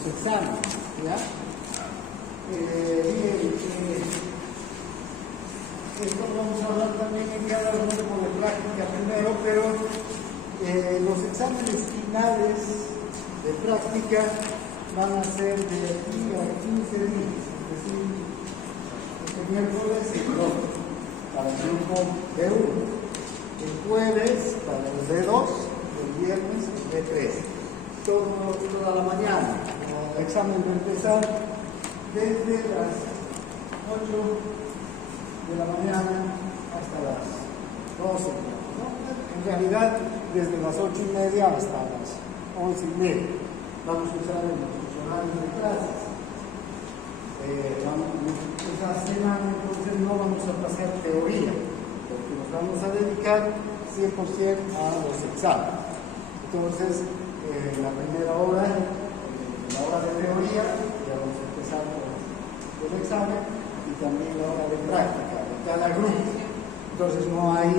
los exámenes, ¿ya? Bien, esto vamos a hablar también en cada uno de práctica primero, pero los exámenes finales de práctica van a ser de aquí a 15 días, es decir, este miércoles el otro, para el grupo B1, el jueves para el B2, el viernes el B3, toda la mañana. El examen va a empezar desde las 8 de la mañana hasta las 12, ¿no? En realidad desde las 8:30 hasta las 11:30 vamos a usar en nuestros horarios de clases. Esa semana entonces no vamos a pasar teoría, porque nos vamos a dedicar 100% a los exámenes. Entonces, la primera hora, la hora de teoría, ya vamos a empezar con el examen, y también la hora de práctica de cada grupo. Entonces no hay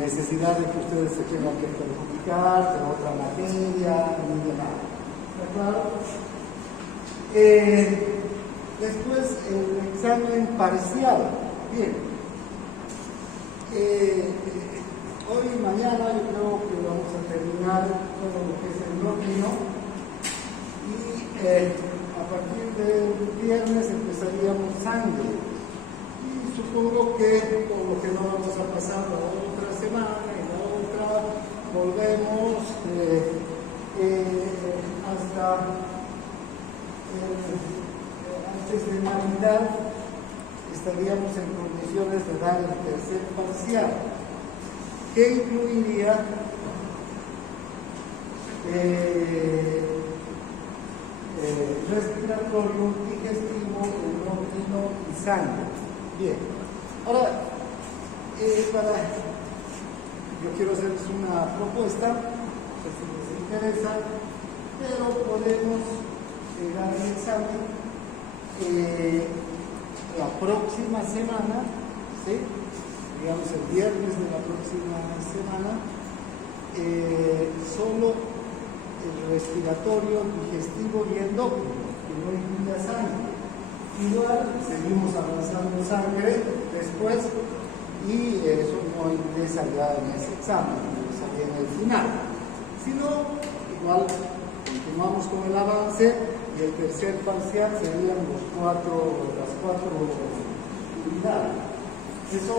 necesidad de que ustedes se tengan que perjudicar de otra materia, ni de nada. ¿Está claro? Después el examen parcial. Bien. Hoy y mañana yo creo que vamos a terminar todo lo que es el nómino y a partir del viernes empezaríamos sangre. Y supongo que por lo que no vamos a pasar la otra semana y la otra volvemos hasta antes de Navidad estaríamos en condiciones de dar el tercer parcial, que incluiría respiratorio, digestivo, endocrino y sangre. Bien, ahora yo quiero hacerles una propuesta, no sé si les interesa, pero podemos dar el examen la próxima semana, ¿sí? Digamos el viernes de la próxima semana, solo el respiratorio, digestivo y endocrino, que no incluye sangre. Igual seguimos avanzando sangre después y eso no ingresa ya en ese examen, ingresa en el final. Si no, igual continuamos con el avance y el tercer parcial serían las cuatro unidades. Eso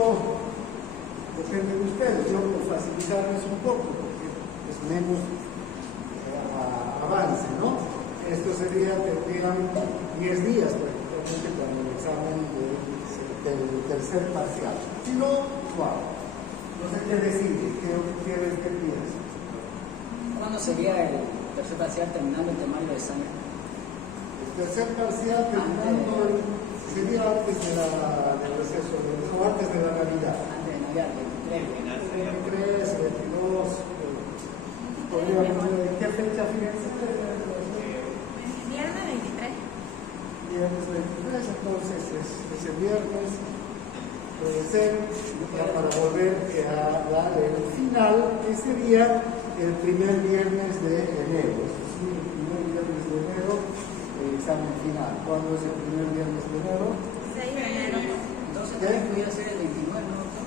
depende de ustedes. Yo por facilitarles un poco, porque es menos avance, ¿no? Esto tendrían 10 días prácticamente para el examen del tercer parcial. Si no, igual. No sé qué decide, qué quieres que pienses. ¿Cuándo sería el tercer parcial terminando el temario de sangre? El tercer parcial terminando sería antes del receso, o antes de la Navidad. Antes de Navidad, 23, 22. ¿Qué fecha fíjense? Viernes 23. Viernes 23, entonces ese viernes puede ser ya para volver a dar el final, que sería el primer viernes de enero. Es decir, el primer viernes de enero, el examen final. ¿Cuándo es el primer viernes de enero? 6 de enero. Entonces, podría ser el 29, ¿no, doctor?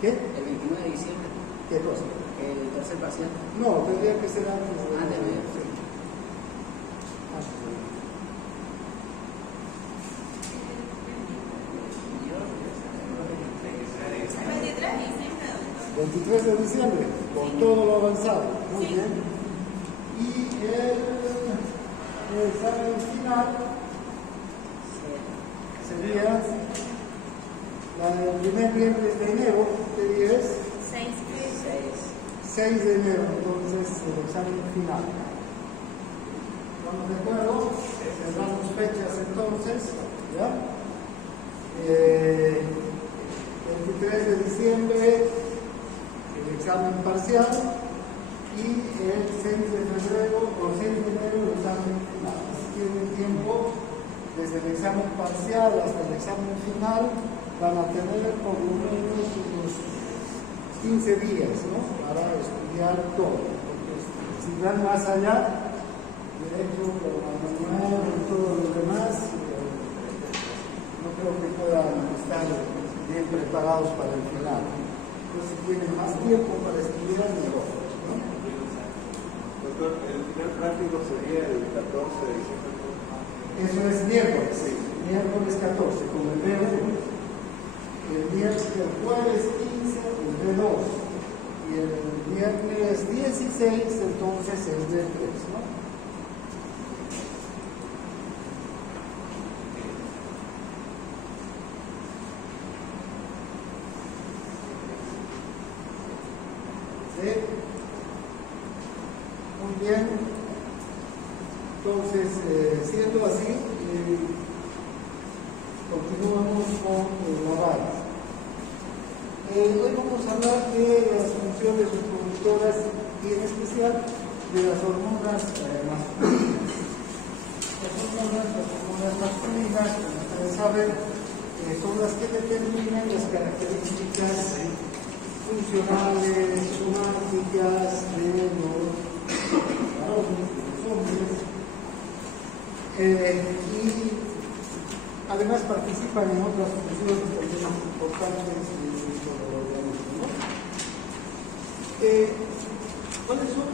¿Qué? El 29 de diciembre. ¿Qué cosa? El tercer parcial. No, tendría que ser antes de Antes de enero. Sí. Antes de enero. 23 de diciembre, con todo lo avanzado. Muy bien. Y el examen final sería el primer viernes de enero, ¿qué día es? 6 de enero, entonces el examen final. ¿Estamos de acuerdo? Cerramos fechas entonces, ¿ya? 23 de diciembre el examen parcial y el 6 de febrero o 6 de enero el examen final. Así tienen tiempo desde el examen parcial hasta el examen final, van a tener por lo menos unos 15 días, ¿no? Para estudiar todo. Porque si van más allá, de hecho, primer práctico sería el 14 de diciembre. Eso es miércoles. Sí. Miércoles 14, con el B1. El jueves 15, el B2. Y el viernes 16, entonces el B3, ¿no? ¿Sí? Muy bien. Entonces, siendo así, continuamos con la base. Hoy vamos a hablar de las funciones reproductoras y en especial de las hormonas masculinas. Las hormonas masculinas, como ustedes saben, son las que determinan las características funcionales, somáticas de los varones, de los hombres, y además participan en otras funciones también importantes dentro del organismo, ¿no? ¿Cuáles son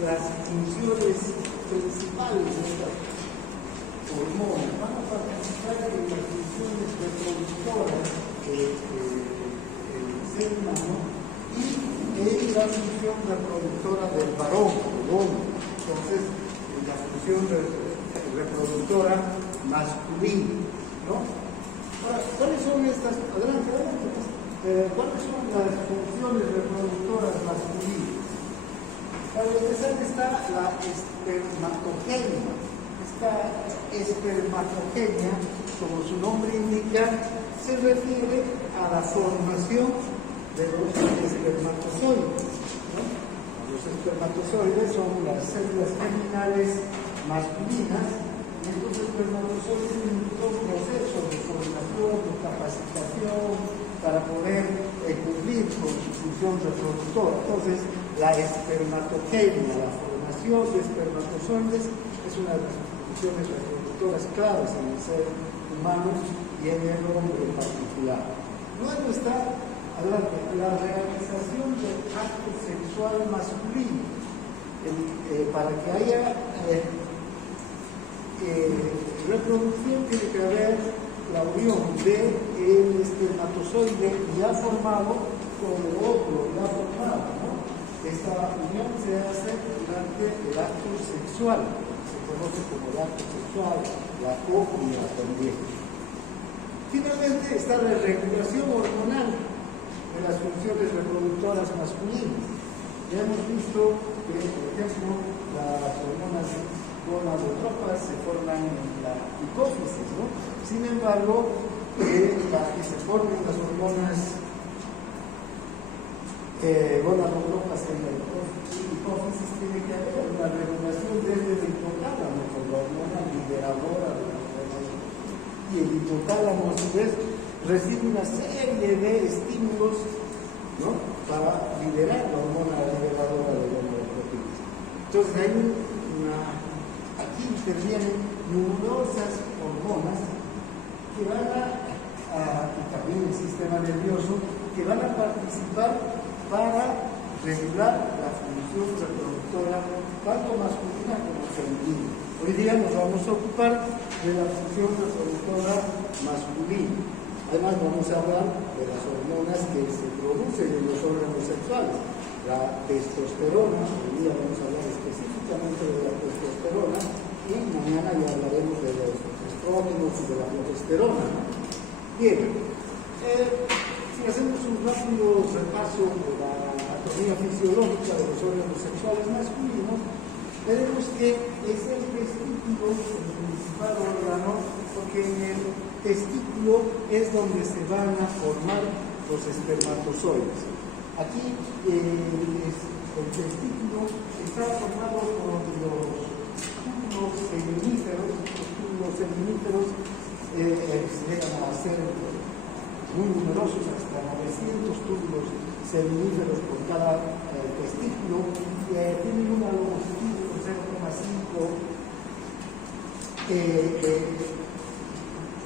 las funciones principales de estas hormonas? Van a participar en las funciones reproductoras del ser humano y en la función reproductora del varón, del hombre. Entonces, en la función reproductora masculina, ¿no? Ahora, ¿cuáles son estas? Adelante. ¿Cuáles son las funciones reproductoras masculinas? Para empezar está la espermatogenia. Esta espermatogenia, como su nombre indica, se refiere a la formación de los espermatozoides, ¿no? Los espermatozoides son las células germinales masculinas, y estos espermatozoides tienen todo un proceso de formación, de capacitación, para poder cumplir con su función reproductora. Entonces, la espermatogenia, la formación de espermatozoides, es una de las funciones reproductoras claves en el ser humano y en el hombre en particular. Luego está la realización del acto sexual masculino. Para que haya reproducción tiene que haber la unión del espermatozoide ya formado con el óvulo ya formado, ¿no? Esta unión se hace durante el acto sexual, se conoce como el acto sexual, la cópula también. Finalmente está la regulación hormonal de las funciones reproductoras masculinas. Ya hemos visto que, por ejemplo, las hormonas gonadotropas se forman en la hipófisis, ¿no? Sin embargo, para que se formen las hormonas gonadotropas en la hipófisis tiene que haber una regulación desde el hipotálamo con la hormona liberadora de la hormona. Y el hipotálamo, a su vez, recibe una serie de estímulos, ¿no? Para liberar la hormona liberadora de gonadotropinas. Entonces, aquí intervienen numerosas hormonas que van y también el sistema nervioso, que van a participar para regular la función reproductora tanto masculina como femenina. Hoy día nos vamos a ocupar de la función reproductora masculina. Además vamos a hablar de las hormonas que se producen en los órganos sexuales. La testosterona, hoy día vamos a hablar específicamente de la testosterona y mañana ya hablaremos de los estrógenos y de la progesterona. Bien, si hacemos un rápido repaso de la anatomía fisiológica de los órganos sexuales masculinos, veremos que es el testículo el principal órgano, porque en el testículo es donde se van a formar los espermatozoides. Aquí el testículo está formado por los túbulos seminíferos, llegan a ser muy numerosos, hasta 900 túbulos seminíferos por cada testículo, tienen una longitud de 0,5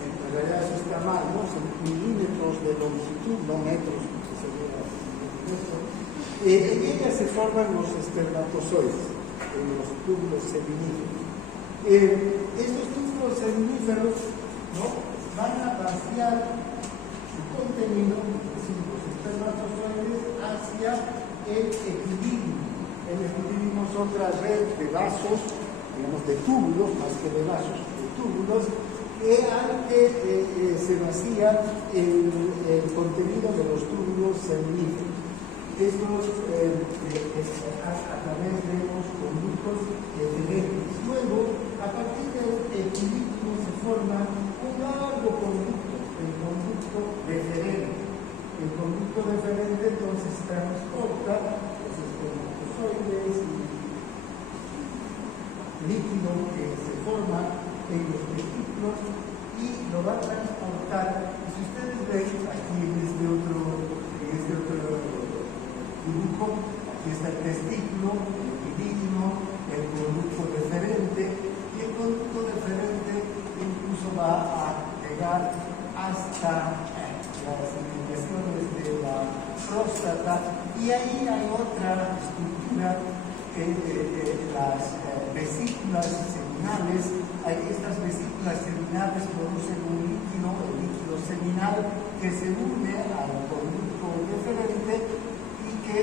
en realidad eso está mal, ¿no? Son milímetros de longitud, no metros, porque sería en ella se forman los espermatozoides. en los túbulos seminíferos. Estos túbulos seminíferos, ¿no?, van a vaciar su contenido, es decir, los espermatozoides, hacia el equilibrio. El equilibrio son otra red de vasos, digamos de túbulos, más que de vasos, de túbulos, al que se vacía el contenido de los túbulos seminíferos. Estos a través de los conductos diferentes. Luego, a partir del equilibrio se forma un largo conducto, el conducto deferente. El conducto deferente entonces transporta los espermatozoides y líquido que se forma en los testículos y lo va a transportar. Si ustedes ven aquí en este otro dibujo, aquí está el testículo, el epidídimo, el conducto deferente, y el conducto deferente incluso va a llegar hasta las inmediaciones de la próstata, y ahí hay otra estructura, las vesículas seminales. Estas vesículas seminales producen un líquido, el líquido seminal, que se une al conducto deferente, que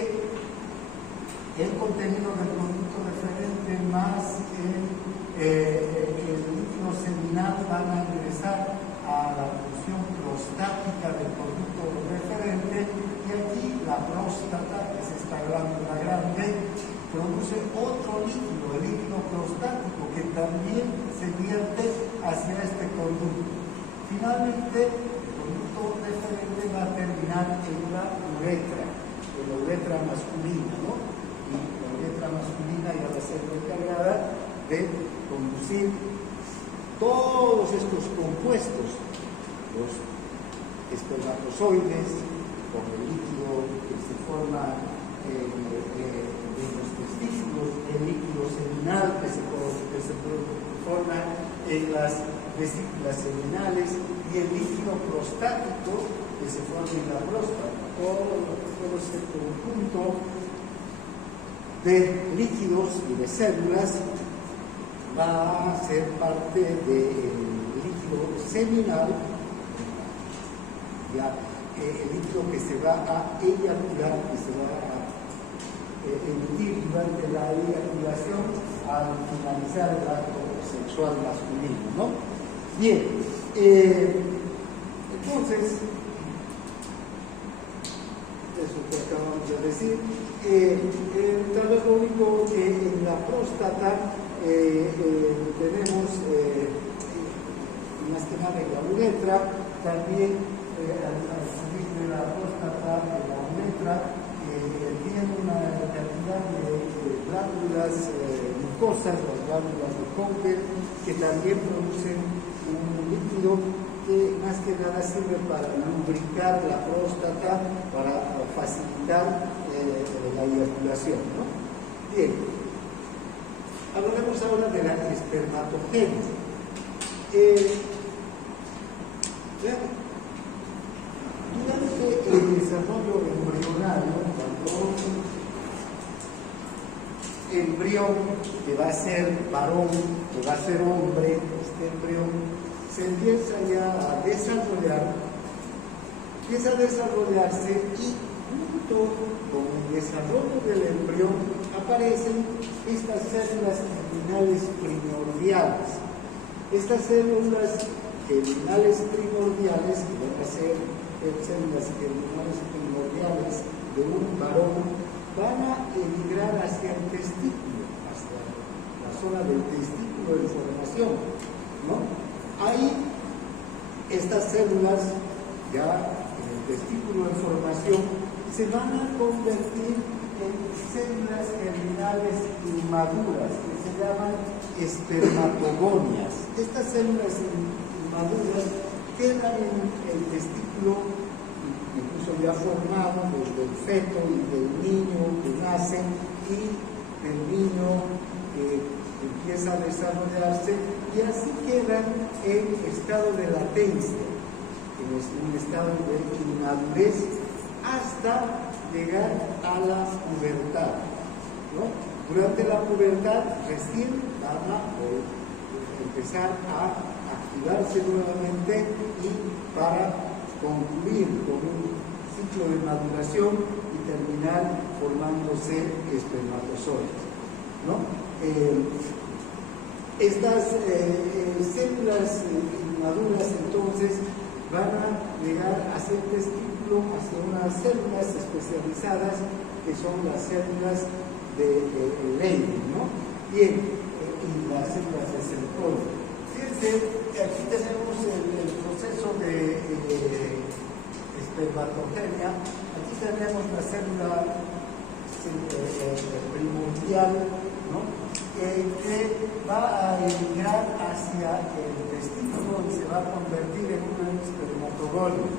el contenido del conducto deferente más el líquido seminal van a ingresar a la función prostática del conducto deferente, y aquí la próstata, que es esta glándula grande, produce otro líquido, el líquido prostático, que también se vierte hacia este conducto. Finalmente, el conducto deferente va a terminar en la uretra masculina, ¿no? Y la uretra masculina ya va a ser la encargada de conducir todos estos compuestos, los espermatozoides, con el líquido que se forma en los testículos, el líquido seminal que se forma en las vesículas seminales, y el líquido prostático que se forma en la próstata. Todo este conjunto de líquidos y de células va a ser parte del líquido seminal, ya, el líquido que se va a eyacular, que se va a emitir durante la eyaculación al finalizar el acto sexual masculino, ¿no? Bien, entonces, eso que acabamos de decir, tal vez lo único que en la próstata tenemos, más que nada en la uretra, también al salir de la próstata, en la uretra, tiene una cantidad de glándulas mucosas, las glándulas de Cowper, que también producen un líquido que más que nada sirve para lubricar la próstata, para facilitar la eyaculación, ¿no? Bien, hablaremos ahora de la espermatogénesis. Durante el desarrollo embrionario, cuando el embrión que va a ser varón, que va a ser hombre, este embrión se empieza ya a desarrollarse, y junto con el desarrollo del embrión aparecen estas células germinales primordiales. Estas células germinales primordiales, que van a ser células germinales primordiales de un varón, van a emigrar hacia el testículo, hacia la zona del testículo en formación, ¿no? Ahí, estas células, ya en el testículo en formación, se van a convertir en células germinales inmaduras, que se llaman espermatogonias. Estas células inmaduras quedan en el testículo, incluso ya formado desde el feto y del niño que nace, y del niño que empieza a desarrollarse, y así quedan en estado de latencia, en un estado de inmadurez, hasta llegar a la pubertad, ¿no? Durante la pubertad recién van a empezar a activarse nuevamente y para concluir con un ciclo de maduración y terminar formándose espermatozoides, ¿no? Estas células inmaduras entonces van a llegar a ser testículo hacia unas células especializadas que son las células de Leydig, ¿no? Bien, y las células de Sertoli. Fíjense que aquí tenemos el proceso de espermatogenia. Aquí tenemos la célula primordial, ¿no? Que va a emigrar hacia el testículo y se va a convertir en una espermatogonia.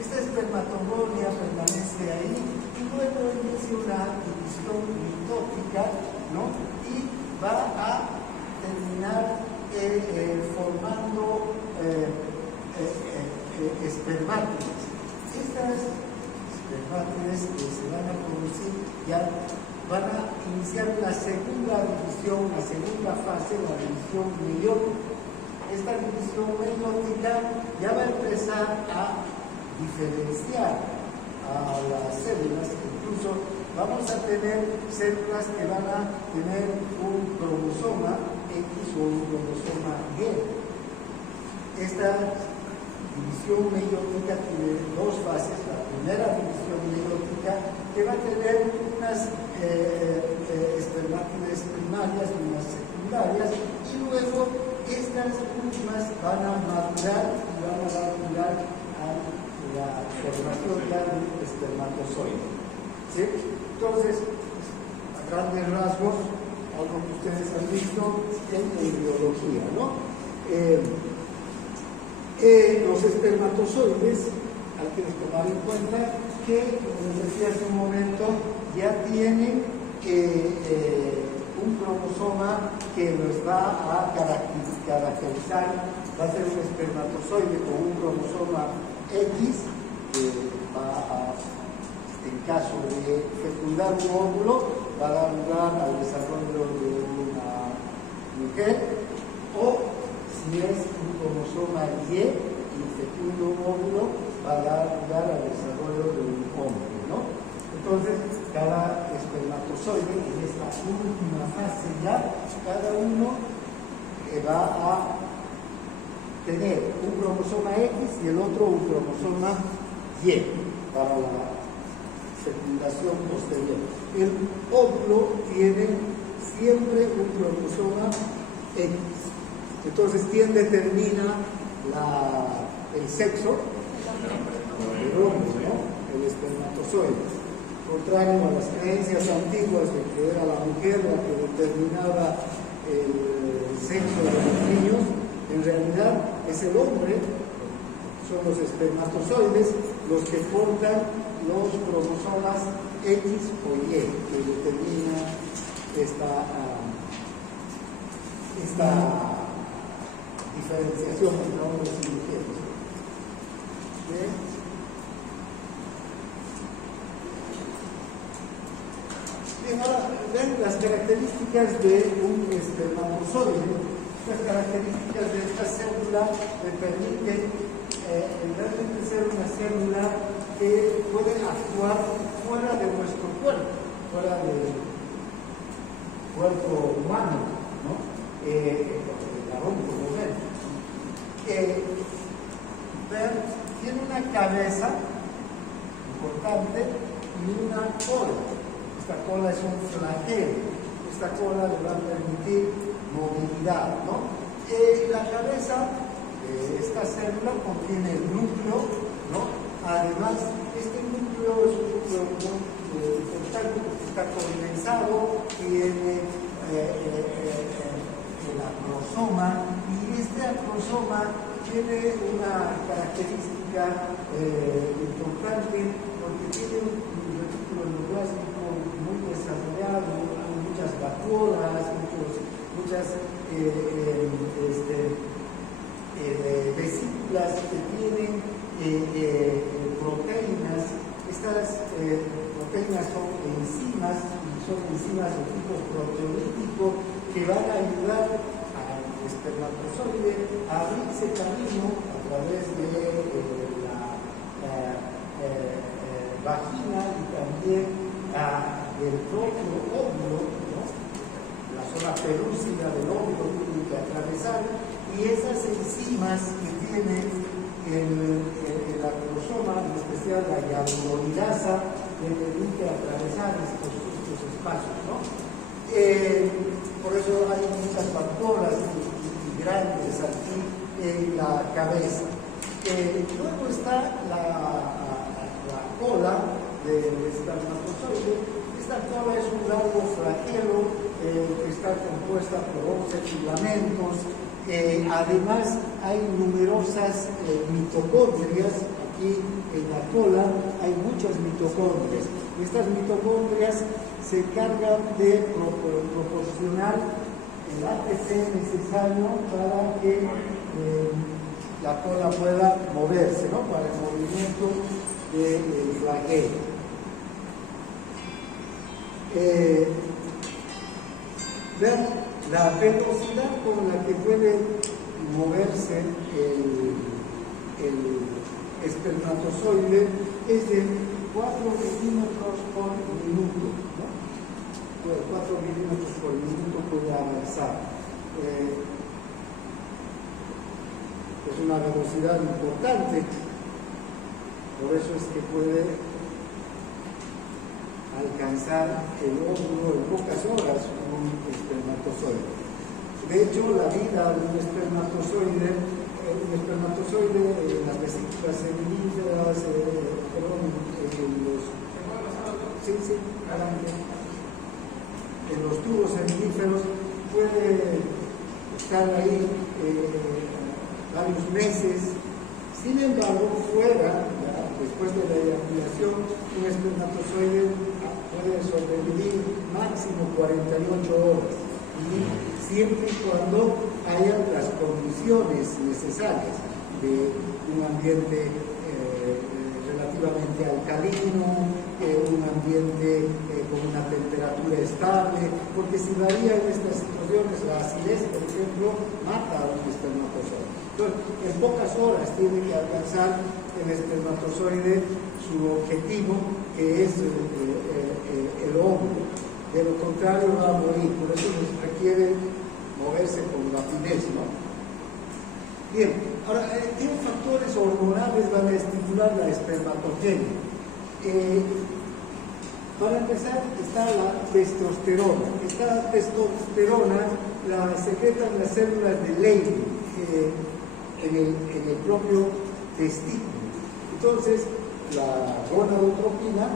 Esta espermatogonia permanece ahí y luego inicia una división mitótica, ¿no? Y va a terminar formando espermátides. Estas espermátides que se van a producir ya van a iniciar la segunda división, la segunda fase, la división meiótica. Esta división meiótica ya va a empezar a diferenciar a las células, incluso vamos a tener células que van a tener un cromosoma X o un cromosoma Y. Esta división meiótica tiene dos fases. La primera división meiótica que va a tener unas espermátides primarias y unas secundarias, y luego estas últimas van a madurar y van a dar lugar a la formación ya de un espermatozoide. ¿Sí? Entonces, a grandes rasgos, algo que ustedes han visto en biología, ¿no? Los espermatozoides, hay que tomar en cuenta que, como les decía hace un momento, ya tienen un cromosoma que los va a caracterizar. Va a ser un espermatozoide con un cromosoma X que va a, en caso de fecundar un óvulo, va a dar lugar al desarrollo de una mujer, o si es un cromosoma Y y fecundo un óvulo, va a dar lugar al desarrollo de un hombre, ¿no? Entonces, cada espermatozoide, en esta última fase ya, cada uno va a tener un cromosoma X y el otro un cromosoma Y para la fecundación posterior. El óvulo tiene siempre un cromosoma X. Entonces, ¿quién determina el sexo? El hombre, ¿no? El espermatozoide. Contrario a las creencias antiguas de que era la mujer la que determinaba el sexo de los niños, en realidad es el hombre, son los espermatozoides los que portan los cromosomas X o Y que determina esta diferenciación entre hombres y mujeres. ¿Bien? Bien, ahora ven las características de un espermatozoide. Las características de esta célula le permiten realmente ser una célula que puede actuar fuera de nuestro cuerpo, fuera del cuerpo humano, ¿no? El varón, como ven. Tiene una cabeza importante y una cola. Esta cola es un flagelo. Esta cola le va a permitir movilidad, ¿no? La cabeza de esta célula contiene el núcleo, ¿no? Además, este núcleo es un núcleo muy importante porque está condensado, tiene el acrosoma, y este acrosoma tiene una característica importante porque tiene un retículo endoplásico muy desarrollado, muchas vacuolas, muchas vesículas que tienen proteínas. Estas proteínas son enzimas, y son enzimas de tipo proteolítico que van a ayudar al espermatozoide a abrirse camino a través de la vagina y también del propio óvulo, ¿no? La zona pelúcida del óvulo tiene que atravesar, y esas enzimas que tiene el acrosoma, en especial la hialuronidasa, le permite atravesar estos espacios, ¿no? Por eso hay muchas factoras grandes aquí en la cabeza. Luego está la cola del espermatozoide. Esta cola es un largo flagelo que está compuesta por 11 filamentos. Además, hay numerosas mitocondrias. Aquí en la cola hay muchas mitocondrias. Estas mitocondrias se encargan de proporcionar el ATP necesario para que la cola pueda moverse, ¿no? Para el movimiento del flagelo. Vean la velocidad con la que puede moverse el espermatozoide es de 4 milímetros por minuto, ¿no? 4 milímetros por minuto puede avanzar. Es una velocidad importante, por eso es que puede alcanzar el óvulo en pocas horas un espermatozoide. De hecho, la vida de un espermatozoide en las vesículas seminíferas, en los tubos seminíferos puede estar ahí varios meses. Sin embargo, fuera, después de la eyaculación, un espermatozoide puede sobrevivir máximo 48 horas, y siempre y cuando haya las condiciones necesarias de un ambiente relativamente alcalino, un ambiente con una temperatura estable, porque si varía en estas situaciones, la acidez, por ejemplo, mata a un espermatozoide. Entonces, en pocas horas tiene que alcanzar el espermatozoide su objetivo, que es el óvulo. De lo contrario va a morir, por eso requiere moverse con rapidez, ¿no? Bien, ahora, ¿qué factores hormonales van a estimular la espermatogenia? Para empezar, está la testosterona. Esta testosterona la secretan las células de Leydig en el propio testículo. Entonces, la gonadotropina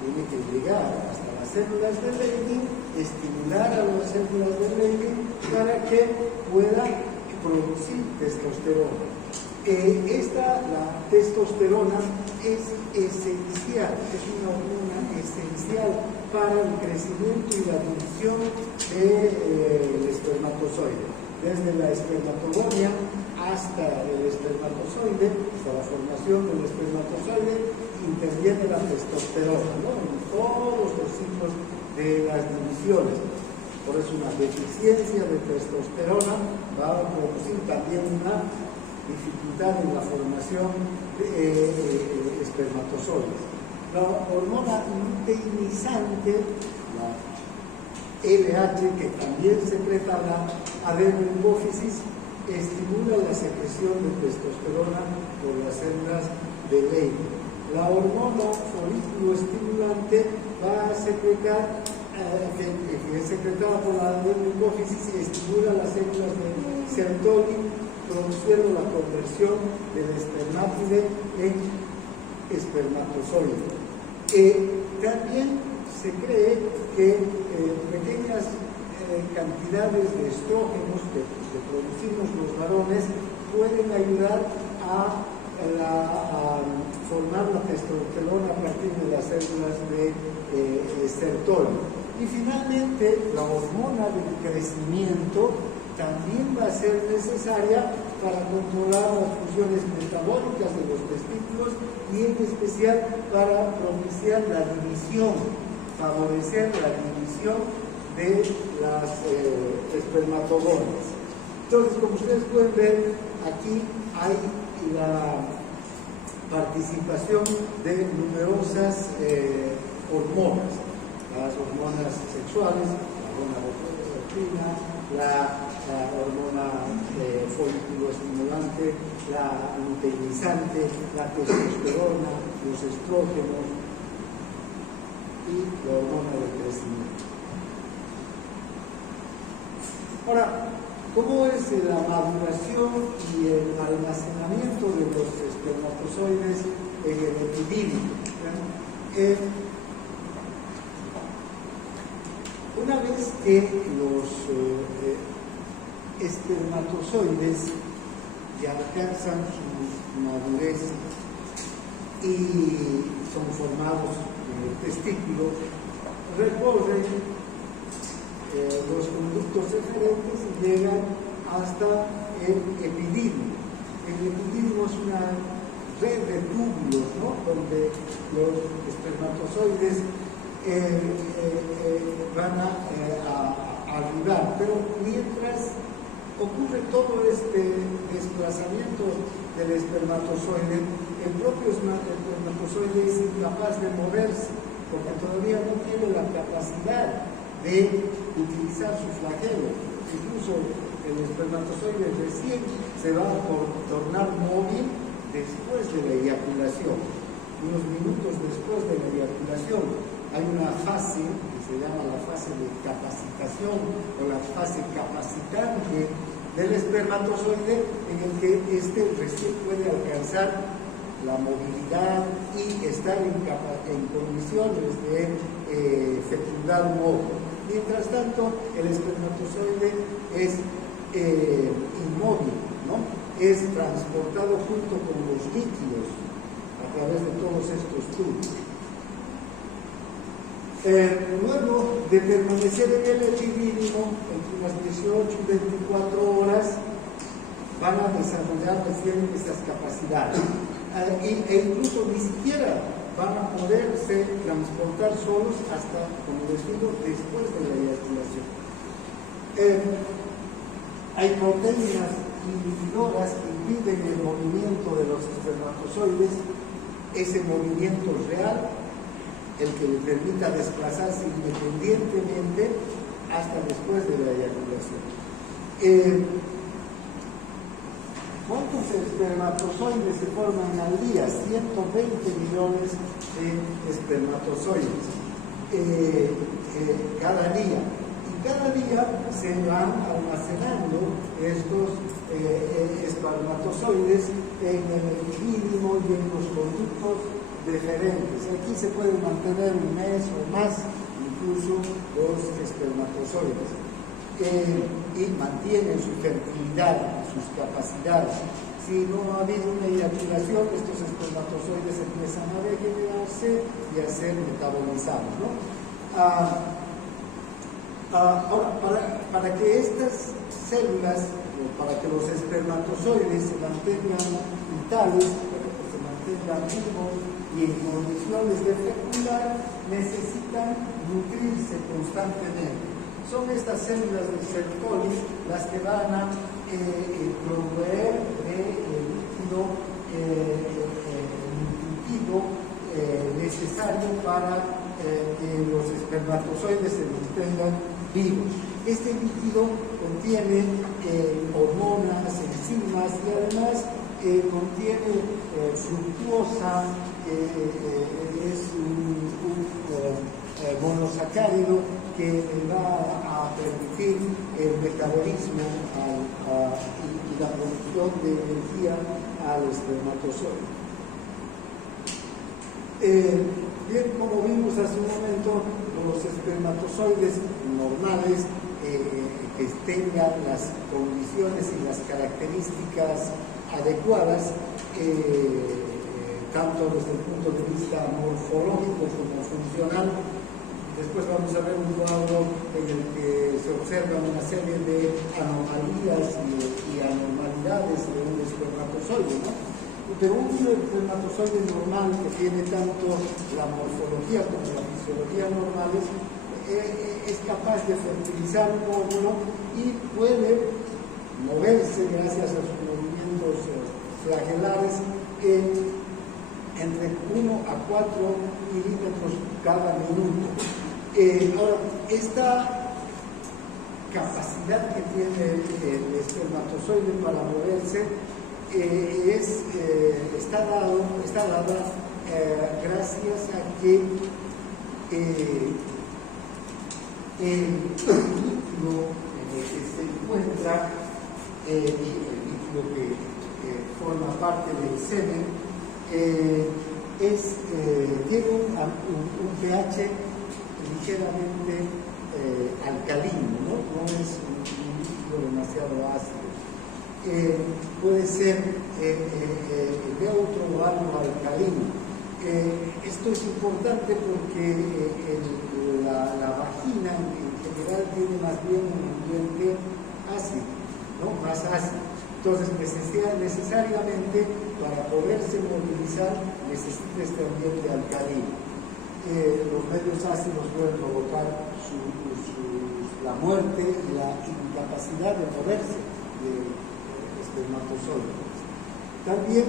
tiene que llegar hasta las células de Leydig, estimular a las células de Leydig para que pueda producir testosterona. La testosterona es esencial, es una hormona esencial para el crecimiento y la división del espermatozoide. Desde la espermatogonia hasta el espermatozoide, hasta la formación del espermatozoide, interviene la testosterona, ¿no? En todos los ciclos de las divisiones. Por eso una deficiencia de testosterona va a producir también una dificultad en la formación de espermatozoides. La hormona luteinizante, la LH, que también secreta la adenomhipófisis, estimula la secreción de testosterona por las células de Leydig. La hormona folículo estimulante va a secretar, que es secretada por la adenomhipófisis, y estimula las células de Sertoli, produciendo la conversión del espermátide en espermatozoide. También se cree que pequeñas cantidades de estrógenos que producimos los varones pueden ayudar a formar la testosterona a partir de las células de Sertoli. Y finalmente, la hormona del crecimiento también va va a ser necesaria para controlar las funciones metabólicas de los testículos y en especial para propiciar la división, favorecer la división de las espermatozoides. Entonces, como ustedes pueden ver, aquí hay la participación de numerosas hormonas, las hormonas sexuales, la hormona reproductiva, la hormona folículo estimulante, la luteinizante, la testosterona, los estrógenos y la hormona del crecimiento. Ahora, ¿cómo es la maduración y el almacenamiento de los espermatozoides en el epididio? Una vez que los espermatozoides ya alcanzan su madurez y son formados en el testículo, recorren los conductos eferentes y llegan hasta el epididio. El epididio es una red de túbulos, ¿no?, donde los espermatozoides van a arribar, pero mientras ocurre todo este desplazamiento del espermatozoide, el propio espermatozoide es incapaz de moverse, porque todavía no tiene la capacidad de utilizar su flagelo. Incluso el espermatozoide recién se va a tornar móvil después de la eyaculación. Unos minutos después de la eyaculación hay una fase que se llama la fase de capacitación o la fase capacitante del espermatozoide, en el que éste recién puede alcanzar la movilidad y estar en condiciones de fecundar un óvulo. Mientras tanto, el espermatozoide es inmóvil, ¿no? Es transportado junto con los líquidos a través de todos estos tubos. Luego de permanecer en el epididio entre unas 18 y 24 horas, van a desarrollar recién estas capacidades. E incluso ni siquiera van a poderse transportar solos hasta, como les digo, después de la eyaculación. Hay proteínas inhibidoras que impiden el movimiento de los espermatozoides. Ese movimiento real, el que le permita desplazarse independientemente hasta después de la eyaculación. ¿Cuántos espermatozoides se forman al día? 120 millones de espermatozoides cada día. Y cada día se van almacenando estos espermatozoides en el epididio y en los conductos deferentes. Aquí se pueden mantener un mes o más, incluso los espermatozoides. Y mantienen su fertilidad, sus capacidades. Si no ha habido una eyaculación, estos espermatozoides empiezan a regenerarse y a ser metabolizados, ¿no? Ahora, para que estas células, para que los espermatozoides se mantengan vitales, para que se mantengan vivos y en condiciones de fecundar, necesitan nutrirse constantemente. Son estas células de Sertoli las que van a proveer de líquido nutritivo necesario para que los espermatozoides se mantengan vivos. Este líquido contiene hormonas, enzimas y además contiene fructuosa, es un monosacárido que le va a permitir el metabolismo y la producción de energía al espermatozoide. Bien, como vimos hace un momento, los espermatozoides normales que tengan las condiciones y las características adecuadas, tanto desde el punto de vista morfológico como funcional. Después vamos a ver un cuadro en el que se observa una serie de anomalías y espermatozoide, ¿no? Pero un espermatozoide normal que tiene tanto la morfología como la fisiología normales es capaz de fertilizar un óvulo y puede moverse gracias a sus movimientos flagelares entre 1 a 4 milímetros cada minuto. Ahora, esta capacidad que tiene el espermatozoide para moverse está dada gracias a que el líquido en el que se encuentra, el líquido que forma parte del semen, tiene un pH ligeramente alcalino, no es un líquido demasiado ácido. Puede ser neutro o algo alcalino. Esto es importante porque la vagina en general tiene más bien un ambiente ácido, ¿no? Más ácido. Entonces, necesariamente para poderse movilizar necesita este ambiente alcalino. Los medios ácidos pueden provocar la muerte y la incapacidad de moverse del espermatozoide. También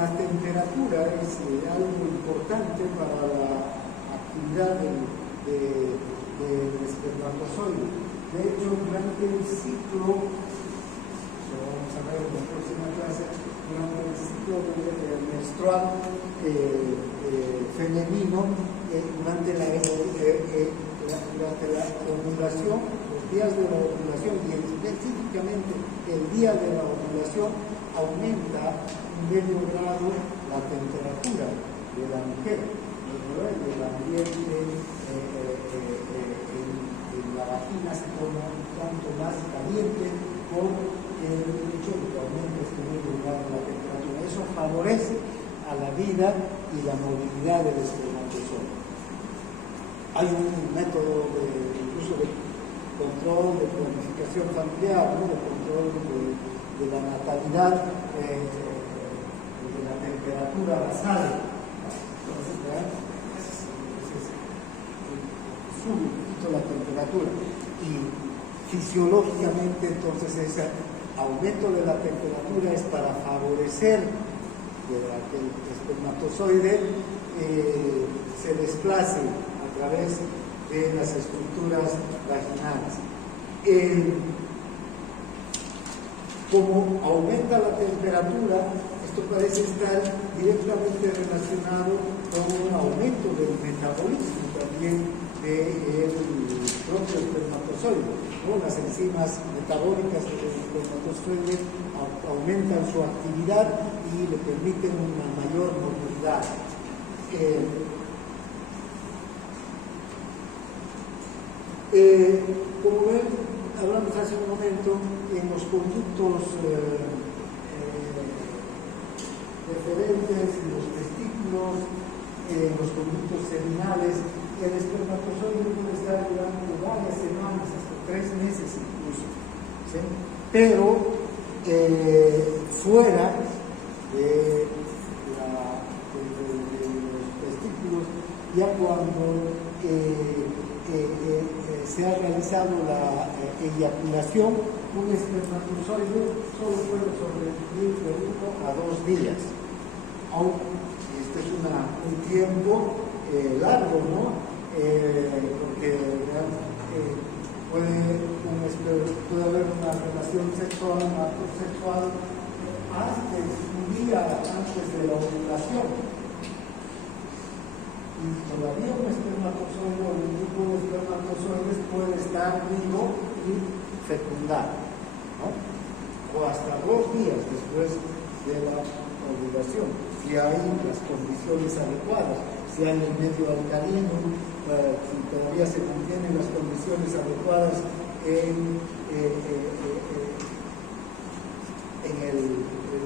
la temperatura es algo importante para la actividad del espermatozoide. De hecho, durante el ciclo, eso vamos a ver en la próxima clase, durante el ciclo menstrual femenino, durante la ovulación, los días de la ovulación y específicamente el día de la ovulación, aumenta un medio grado la temperatura de la mujer, del ambiente en la vagina se torna un tanto más caliente por el hecho de que aumenta este medio grado la temperatura. Eso favorece a la vida y la movilidad del espermatozoide. Hay un método incluso de control, de planificación familiar, ¿no? De control de la natalidad, de la temperatura basal. Entonces, sube un poquito la temperatura y fisiológicamente entonces ese aumento de la temperatura es para favorecer que el espermatozoide se desplace a través de las estructuras vaginales. Como aumenta la temperatura, esto parece estar directamente relacionado con un aumento del metabolismo también del propio espermatozoide, ¿no? Las enzimas metabólicas del espermatozoide aumentan su actividad y le permiten una mayor movilidad. Como ven, hablamos hace un momento en los conductos deferentes, en los testículos, en los conductos seminales. El espermatozoide puede estar durante varias semanas, hasta 3 meses incluso, ¿sí? Pero fuera de los testículos, ya cuando se ha realizado la eyaculación, un espermatozoide solo puede sobrevivir de 1 a 2 días. Aunque este es un tiempo largo, ¿no? Porque puede haber una relación sexual, un acto sexual un día antes de la ovulación. Y todavía un espermatozoide o un grupo de espermatozoides puede estar vivo y fecundar, ¿no? O hasta 2 días después de la ovulación, si hay las condiciones adecuadas, si hay el medio alcalino, si todavía se mantienen las condiciones adecuadas en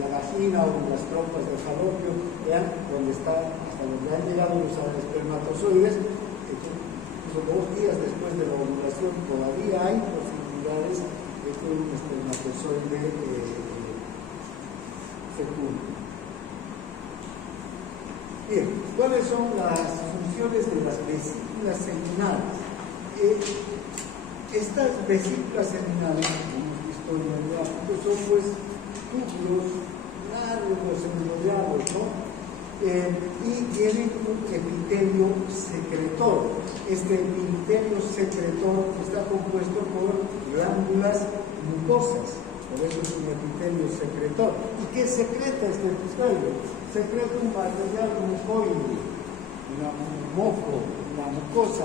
la vagina o en las trompas del falopio, vean donde está, hasta donde han llegado los espermatozoides. Incluso 2 días después de la ovulación todavía hay posibilidades de que un espermatozoide fecundos. Bien, ¿cuáles son las funciones de las vesículas seminales? Estas vesículas seminales, como hemos visto en el gráfico, son pues túbulos largos, enrollados, ¿no? Y tienen un epitelio secretor. Este epitelio secretor está compuesto por glándulas mucosas, por eso es un epitelio secretor. ¿Y qué secreta este epitelio? Secreta un material mucoide, una mucosa.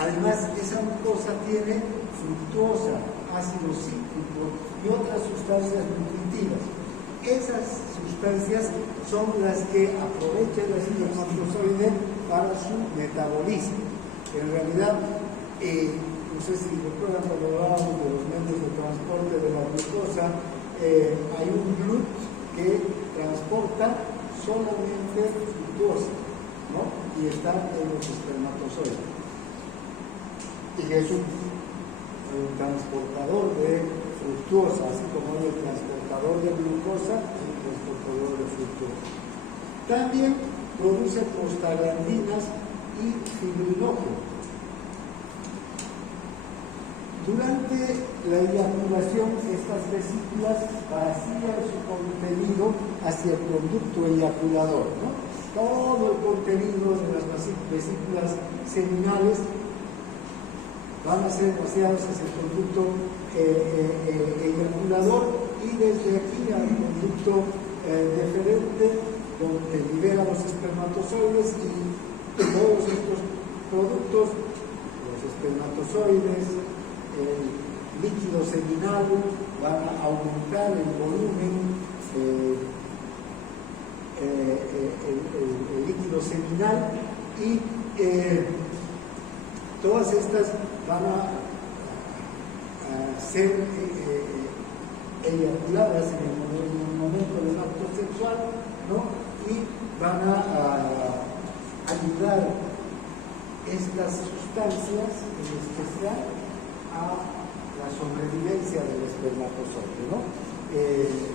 Además, esa mucosa tiene fructosa, ácido cítrico y otras sustancias nutritivas. Esas sustancias son las que aprovecha el espermatozoide para su metabolismo. En realidad, no sé si recuerdan cuando hablábamos de los medios de transporte de la glucosa, hay un GLUT que transporta solamente glucosa, ¿no? Y está en los espermatozoides. Y es un transportador de fructosa, así como es el transportador de glucosa, el transportador de fructosa. También produce prostaglandinas y fibrinógeno. Durante la eyaculación, estas vesículas vacían su contenido hacia el conducto eyaculador, ¿no? Todo el contenido de las vesículas seminales van a ser vaciados hacia el conducto eyaculador y desde aquí al conducto deferente, donde libera los espermatozoides, y todos estos productos, los espermatozoides, el líquido seminal, van a aumentar el volumen, el líquido seminal, y todas estas van a ser eyaculadas en el momento del acto sexual, ¿no? Y van a ayudar estas sustancias, en especial, a la sobrevivencia del espermatozoide, ¿no?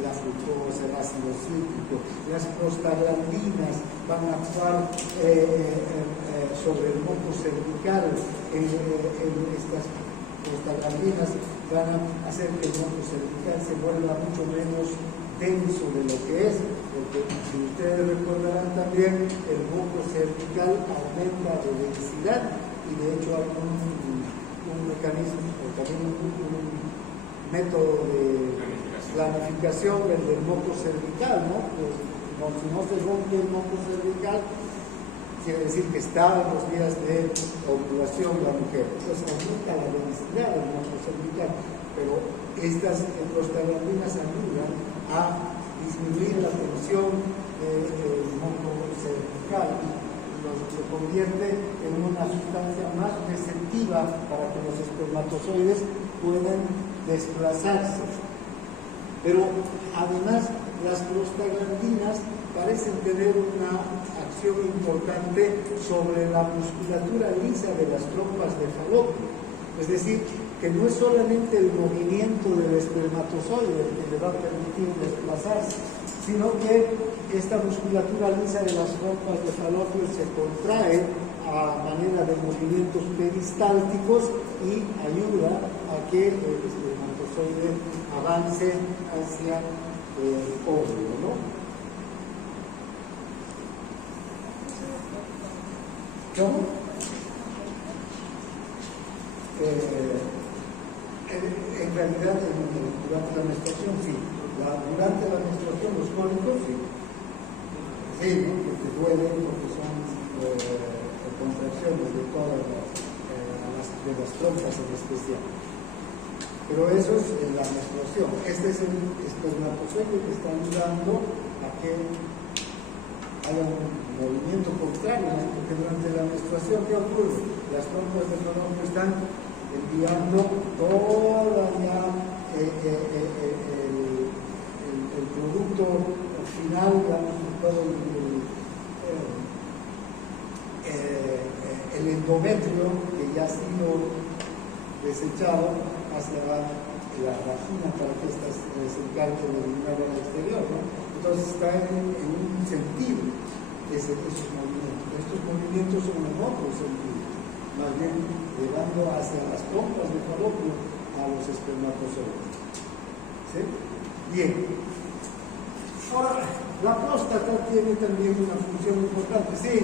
La fructosa, el ácido cítrico, las prostaglandinas van a actuar sobre el moco cervical. Estas prostaglandinas van a hacer que el moco cervical se vuelva mucho menos denso de lo que es, porque si ustedes recordarán también, el moco cervical aumenta de densidad, y de hecho hay un mecanismo, o también un método de planificación del moco cervical, ¿no? Pues, si no se rompe el moco cervical, quiere decir que está en los días de ovulación la mujer. Entonces aumenta la densidad del moco cervical, pero estas prostaglandinas ayudan a disminuir la tensión del moco cervical y se convierte en una sustancia más receptiva para que los espermatozoides puedan desplazarse. Pero además, las prostaglandinas parecen tener una acción importante sobre la musculatura lisa de las trompas de falopio. Es decir, que no es solamente el movimiento del espermatozoide el que le va a permitir desplazarse, sino que esta musculatura lisa de las trompas de falopio se contrae a manera de movimientos peristálticos y ayuda a que el espermatozoide avance hacia el óvulo, ¿no? ¿Cómo? En realidad, durante la menstruación, sí. Durante la menstruación, los cólicos, sí. Sí, ¿no? Porque duelen, porque son contracciones de todas las trompas en especial. Pero eso es en la menstruación. Este es el espermatozoide que está ayudando a que haya un movimiento contrario, porque durante la menstruación, ¿qué ocurre? Las trompas de falopio están enviando toda el producto final, digamos, todo el endometrio que ya ha sido desechado hacia la vagina para que estas se cálculo lineal al exterior, ¿no? Entonces está en un sentido esos movimientos. Estos movimientos son en otro sentido, más bien llevando hacia las pompas del falopio a los espermatozoides. ¿Sí? Bien. Ahora, la próstata tiene también una función importante. Sí.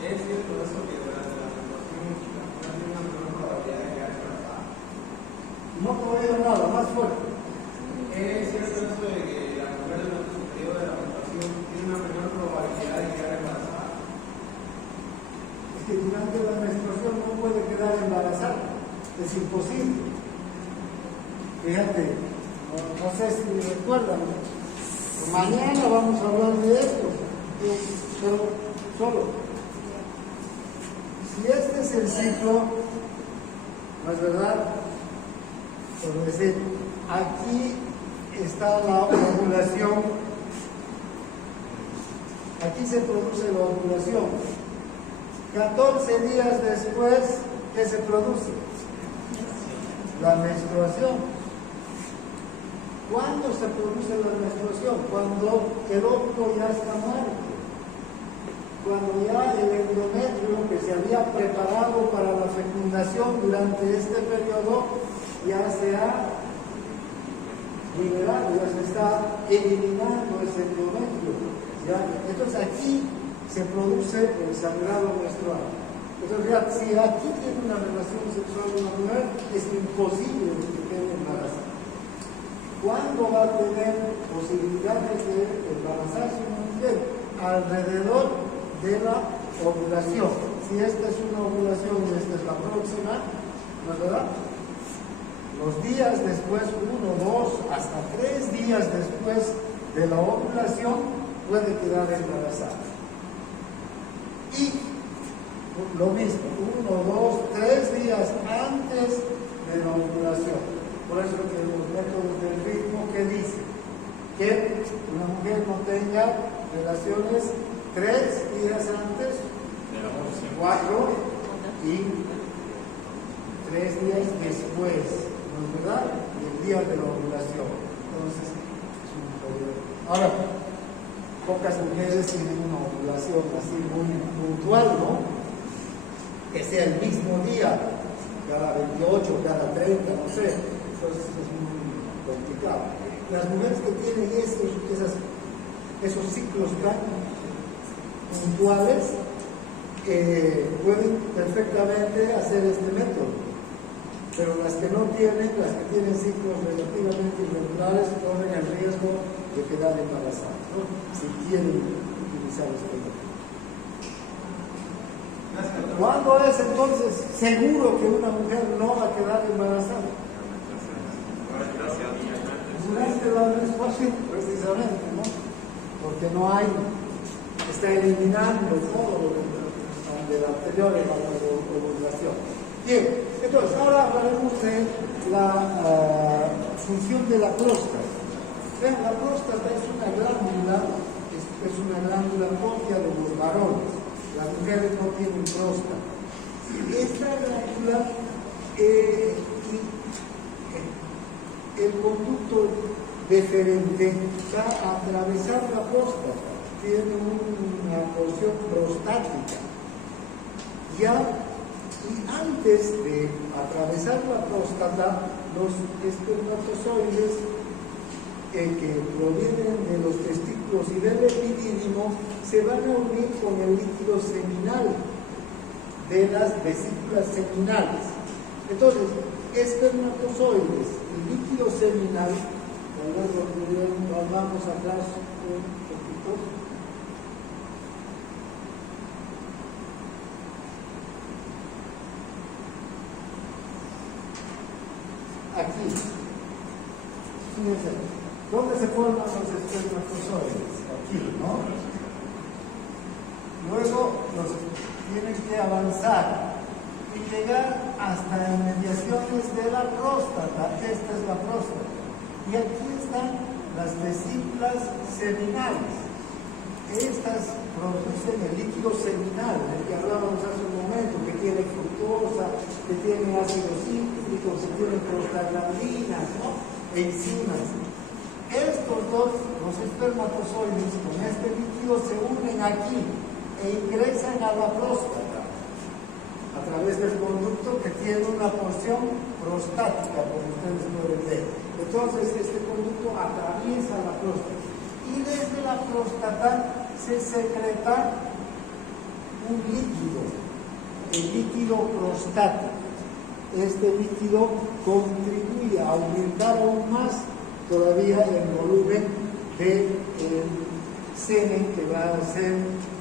Es cierto eso que durante la menstruación la mujer tiene una menor probabilidad de quedar embarazada. No te oído nada, más fuerte. Es cierto eso de que la mujer durante su periodo de la menstruación tiene una menor probabilidad de quedar embarazada. Es que durante la menstruación no puede quedar embarazada. Es imposible. Fíjate, no sé si recuerdan. Mañana vamos a hablar de esto. Pero solo. Si este es el ciclo, ¿no es verdad? Por decir, aquí está la ovulación, aquí se produce la ovulación. 14 días después, ¿qué se produce? La menstruación. ¿Cuándo se produce la menstruación? Cuando el óvulo ya está muerto. Cuando ya el endometrio que se había preparado para la fecundación durante este periodo ya se ha liberado, ya se está eliminando ese endometrio. ¿Ya? Entonces aquí se produce el sangrado menstrual. Entonces ya, si aquí tiene una relación sexual una mujer, es imposible que quede embarazada. ¿Cuándo va a tener posibilidades de embarazarse una mujer? Alrededor de la ovulación. Si esta es una ovulación y esta es la próxima, ¿no es verdad? Los días después, 1, 2, hasta 3 días después de la ovulación, puede quedar embarazada. Y lo mismo, 1, 2, 3 días antes de la ovulación. Por eso que los métodos del ritmo que dicen que una mujer no tenga relaciones 3 días antes, 4 y 3 días después, ¿no es verdad? Del día de la ovulación. Entonces, es un problema. Ahora, pocas mujeres tienen una ovulación así muy puntual, ¿no? Que sea el mismo día, cada 28, cada 30, no sé. Entonces, es muy complicado. Las mujeres que tienen esos ciclos tan puntuales pueden perfectamente hacer este método, pero las que no tienen, las que tienen ciclos relativamente irregulares, corren el riesgo de quedar embarazadas, ¿no? Si quieren utilizar este método. ¿Cuándo es entonces seguro que una mujer no va a quedar embarazada? Durante la menstruación, precisamente, ¿no? Porque no hay, está eliminando todo de la anterior ovulación. Bien, entonces ahora hablaremos de la función de la próstata. Vean, la próstata es una glándula propia de los varones. Las mujeres no tienen próstata. Esta glándula, el conducto deferente va a atravesar la próstata, tiene una porción prostática. Ya, y antes de atravesar la próstata, los espermatozoides que provienen de los testículos y del epidídimo se van a unir con el líquido seminal de las vesículas seminales. Entonces, espermatozoides y líquido seminal, vamos atrás un poquito. Aquí, fíjense, ¿dónde se forman los espermatozoides? Aquí, ¿no? Luego los tienen que avanzar y llegar hasta inmediaciones de la próstata. Esta es la próstata. Y aquí están las vesículas seminales. Estas producen el líquido seminal, del que hablábamos hace un momento, que tiene fructosa, que tiene ácido cítrico, que tiene prostaglandinas, ¿no? Enzimas. los espermatozoides con este líquido se unen aquí e ingresan a la próstata a través del conducto que tiene una porción prostática, como ustedes pueden ver. Entonces, este conducto atraviesa la próstata y desde la próstata se secreta un líquido, el líquido prostático. Este líquido contribuye a aumentar aún más todavía el volumen del semen que va a ser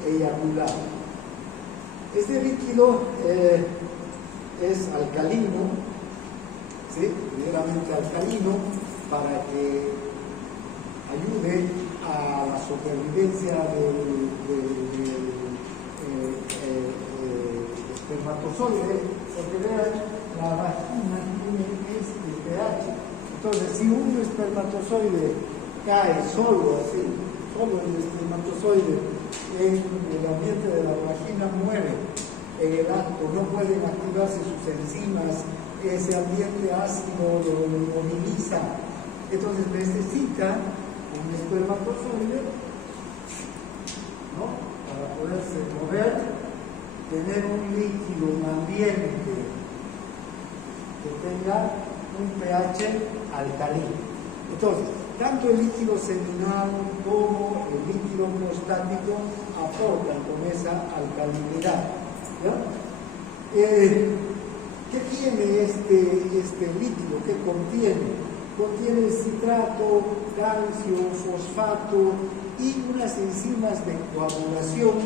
eyaculado. Este líquido es alcalino, ¿sí? Ligeramente alcalino, para que ayude a la supervivencia del espermatozoide, porque vean, la vagina tiene este pH. Entonces, si un espermatozoide cae solo así, solo el espermatozoide en el ambiente de la vagina muere en el acto, no pueden activarse sus enzimas, ese ambiente ácido lo inmoviliza. Entonces necesita un espermatozoide, ¿no?, para poderse mover, tener un líquido, un ambiente que tenga un pH alcalino. Entonces, tanto el líquido seminal como el líquido prostático aportan con esa alcalinidad, ¿no? ¿Qué tiene este líquido? ¿Qué contiene? Contiene citrato, calcio, fosfato y unas enzimas de coagulación,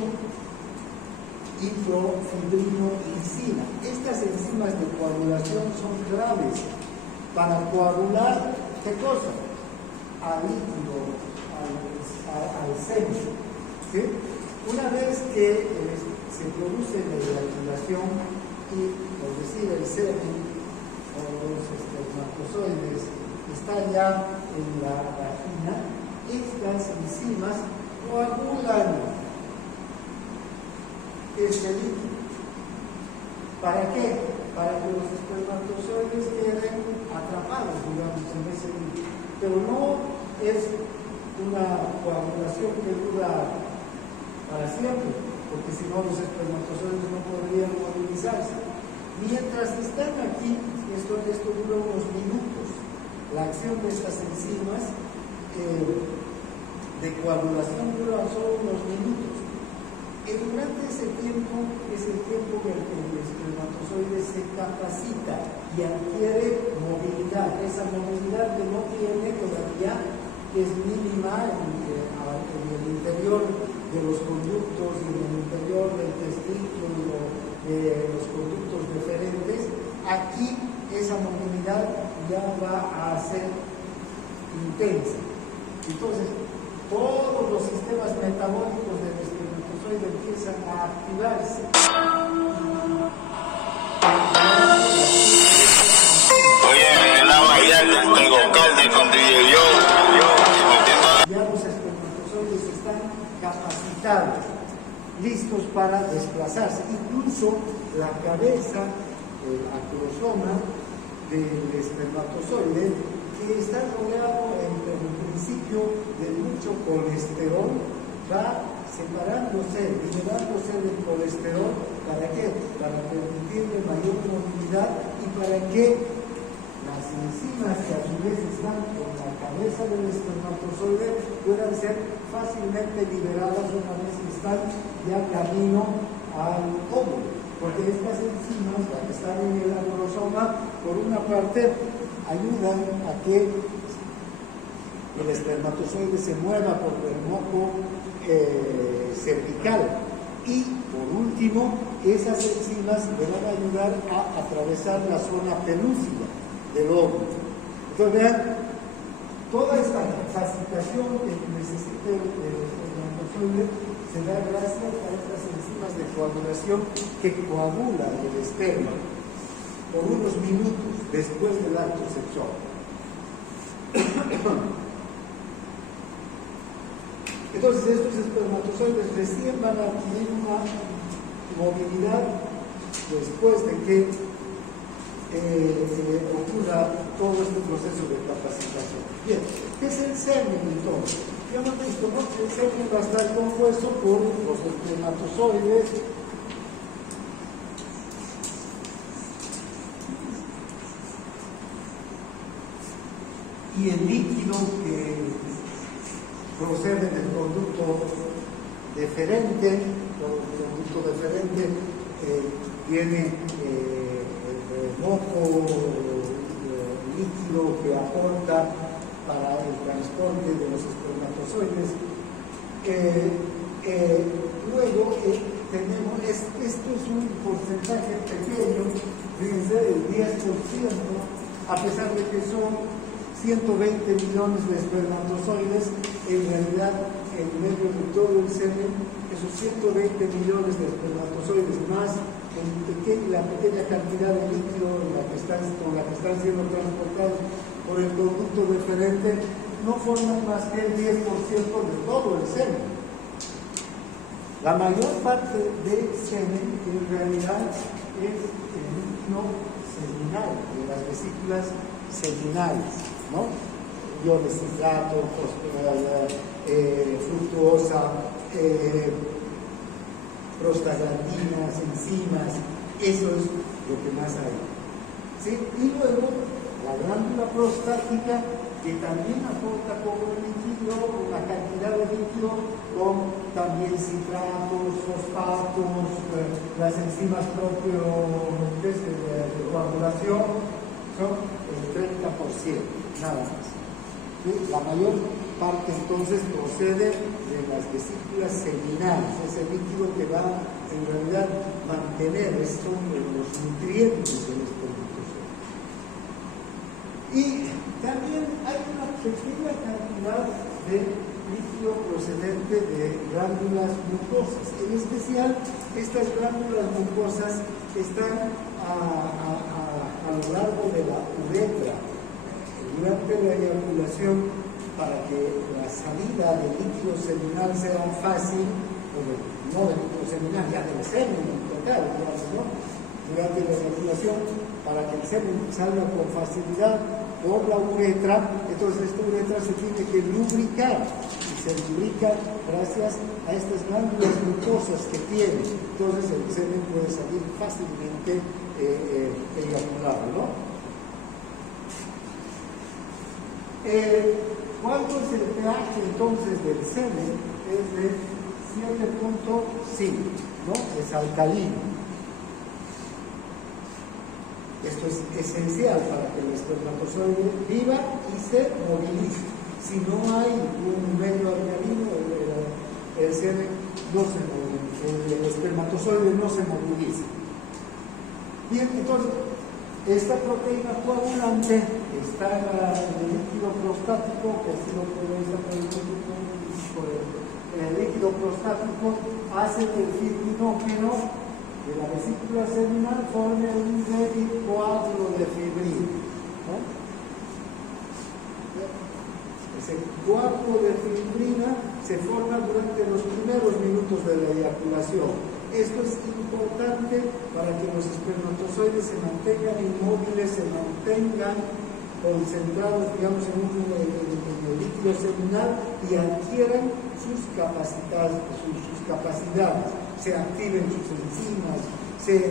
ifrofibrinolisina. Estas enzimas de coagulación son claves para coagular, ¿qué cosa? Al líquido, al semen, ¿sí? Una vez que se produce la eyaculación y, por decir, el semen o los espermatozoides está ya en la vagina, estas enzimas coagulan este líquido. ¿Para qué? Para que los espermatozoides queden atrapados, digamos, en ese líquido. Pero no es una coagulación que dura para siempre, porque si no los espermatozoides no podrían movilizarse. Mientras están aquí, esto dura unos minutos. La acción de estas enzimas de coagulación dura solo unos minutos. Y durante ese tiempo es el tiempo en el que el espermatozoide se capacita y adquiere movilidad. Esa movilidad que no tiene todavía, que es mínima en el interior de los conductos y en el interior del testículo, de los conductos deferentes. Aquí esa movilidad ya va a ser intensa. Entonces, todos los sistemas metabólicos del espermatozoide empiezan a activarse. Oye, la variante tengo carne con DJ Yo. Ya los espermatozoides están capacitados, listos para desplazarse. Incluso la cabeza, el acrosoma del espermatozoide, que está rodeado en principio de mucho colesterol, va separándose, liberándose del colesterol. ¿Para qué? Para permitirle mayor movilidad y para que las enzimas que a su vez están en la cabeza del espermatozoide puedan ser fácilmente liberadas una vez que están ya camino al óvulo. Porque estas enzimas, las que están en el acrosoma, por una parte ayudan a que el espermatozoide se mueva por el moco cervical, y por último esas enzimas le van a ayudar a atravesar la zona pelúcida del óvulo. Entonces vean, toda esta capacitación que necesita el espermatozoide se da gracias a estas enzimas de coagulación que coagulan el esperma por unos minutos después del acto sexual. Entonces estos espermatozoides recién van a adquirir una movilidad después de que ocurra todo este proceso de capacitación. Bien. ¿Qué es el semen entonces? Ya hemos visto, ¿no? El semen va a estar compuesto por los espermatozoides y el líquido que procede del conducto deferente. El conducto deferente tiene moco líquido que aporta para el transporte de los espermatozoides. Luego tenemos, esto es un porcentaje pequeño, fíjense, el 10%, a pesar de que son 120 millones de espermatozoides, en realidad en medio de todo el semen, esos 120 millones de espermatozoides más la pequeña cantidad de líquido con la que están siendo transportados por el conducto deferente no forman más que el 10% de todo el semen. La mayor parte del semen en realidad es el líquido seminal, de las vesículas seminales, ¿no? Iones citrato, fructuosa, prostaglandinas, enzimas, eso es lo que más hay. ¿Sí? Y luego la glándula prostática, que también aporta como líquido, una cantidad de líquido con también citratos, fosfatos, las enzimas propias de coagulación, son el 30%, nada más. ¿Sí? La mayor parte entonces procede de las vesículas seminales, ese líquido que va en realidad mantener esto en los nutrientes del espermatozoide. Y también hay una pequeña cantidad de líquido procedente de glándulas mucosas. En especial, estas glándulas mucosas están a lo largo de la uretra. Durante la eyaculación, para que la salida del líquido seminal sea fácil, no del líquido seminal, ya del semen en total, ¿no? Durante la eyaculación, para que el semen salga con facilidad por la uretra, entonces esta uretra se tiene que lubricar, y se lubrica gracias a estas glándulas mucosas que tiene. Entonces el semen puede salir fácilmente eyaculado, ¿no? ¿Cuánto es el pH entonces del semen? Es de 7.5, ¿no? Es alcalino. Esto es esencial para que el espermatozoide viva y se movilice. Si no hay un medio alcalino, el semen no se moviliza, el espermatozoide no se moviliza. Bien, entonces, esta proteína coagulante está en el líquido prostático, que así lo podéis aprender por el líquido prostático, hace que el fibrinógeno de la vesícula seminal forme un débil coágulo de fibrina, ¿no? Ese coágulo de fibrina se forma durante los primeros minutos de la eyaculación. Esto es importante para que los espermatozoides se mantengan inmóviles, se mantengan concentrados, digamos, en el líquido seminal y adquieran sus capacidades, se activen sus enzimas, se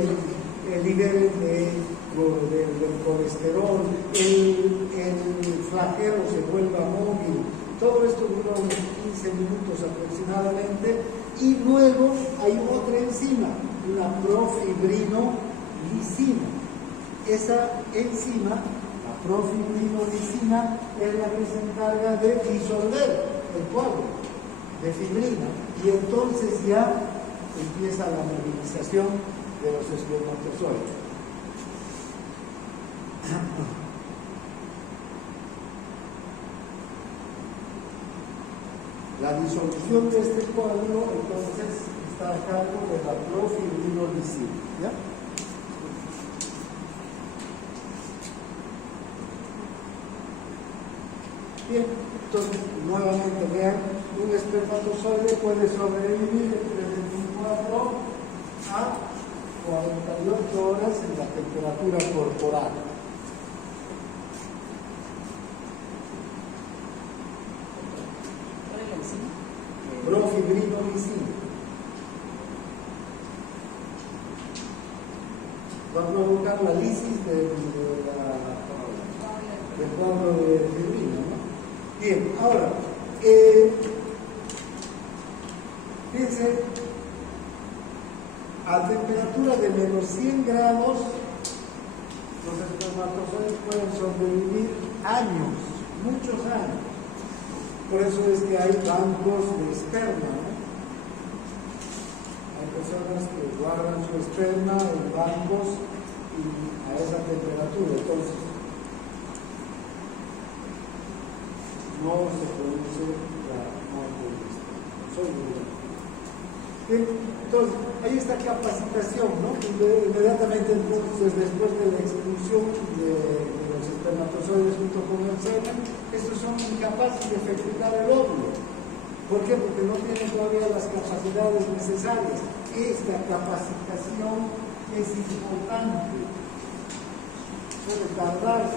liberen del colesterol, el flagelo se vuelva móvil. Todo esto dura unos 15 minutos aproximadamente, y luego hay otra enzima, la profibrinolicisina. Esa enzima, la profibrinolicisina, es la que se encarga de disolver el coágulo de fibrina, y entonces ya empieza la movilización de los espermatozoides. La disolución de este coágulo entonces está a cargo de la profibrinolicisina, ¿ya? Bien, entonces nuevamente vean, un espermatozoide puede sobrevivir entre 24 a 48 horas en la temperatura corporal. nitrofibrinolizina. Va a provocar la lisis del cuadro de fibrina, ¿no? Bien, ahora, fíjense, a temperatura de menos 100 grados, los espermatozoides pueden sobrevivir años, muchos años. Por eso es que hay bancos de esperma, ¿no? Hay personas que guardan su esperma en bancos y a esa temperatura. Entonces, no se produce la muerte del espermatozoide. Entonces, hay esta capacitación, ¿no? Inmediatamente entonces, después de la expulsión de los espermatozoides junto con el semen, estos son incapaces de fecundar el óvulo. ¿Por qué? Porque no tienen todavía las capacidades necesarias. Esta capacitación es importante. Suele tardar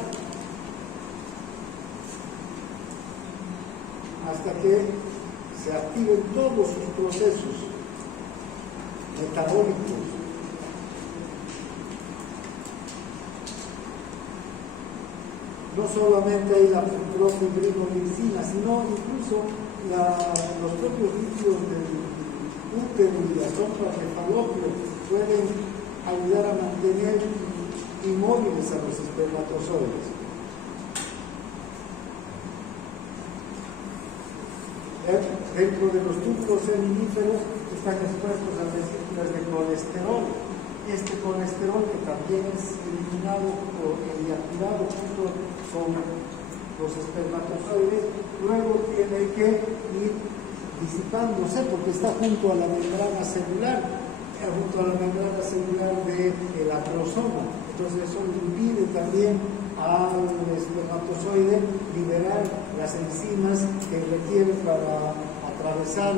hasta que se activen todos sus procesos metabólicos. No solamente hay la nitrofibrinolizina, sino incluso los propios líquidos del útero y las trompas de falopio pueden ayudar a mantener inmóviles a los espermatozoides. Dentro de los túbulos seminíferos están expuestos a vesículas de colesterol. Este colesterol, que también es eliminado o activado junto con los espermatozoides, luego tiene que ir disipándose porque está junto a la membrana celular, del acrosoma. Entonces eso impide también al espermatozoide liberar las enzimas que requiere para atravesar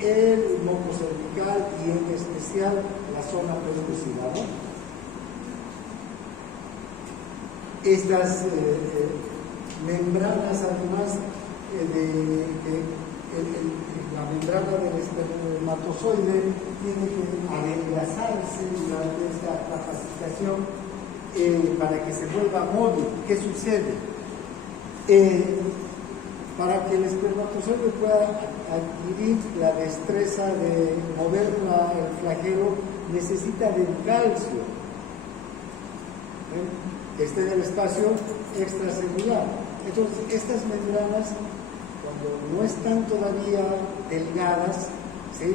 el moco cervical y en especial la zona pelúcida, ¿no? Estas membranas, además la membrana del espermatozoide tiene que adelgazarse durante esta capacitación para que se vuelva móvil. ¿Qué sucede? Para que el espermatozoide pueda adquirir la destreza de mover el flagelo, necesita del calcio. Está en el espacio extracelular. Entonces, estas membranas, cuando no están todavía delgadas, ¿sí?,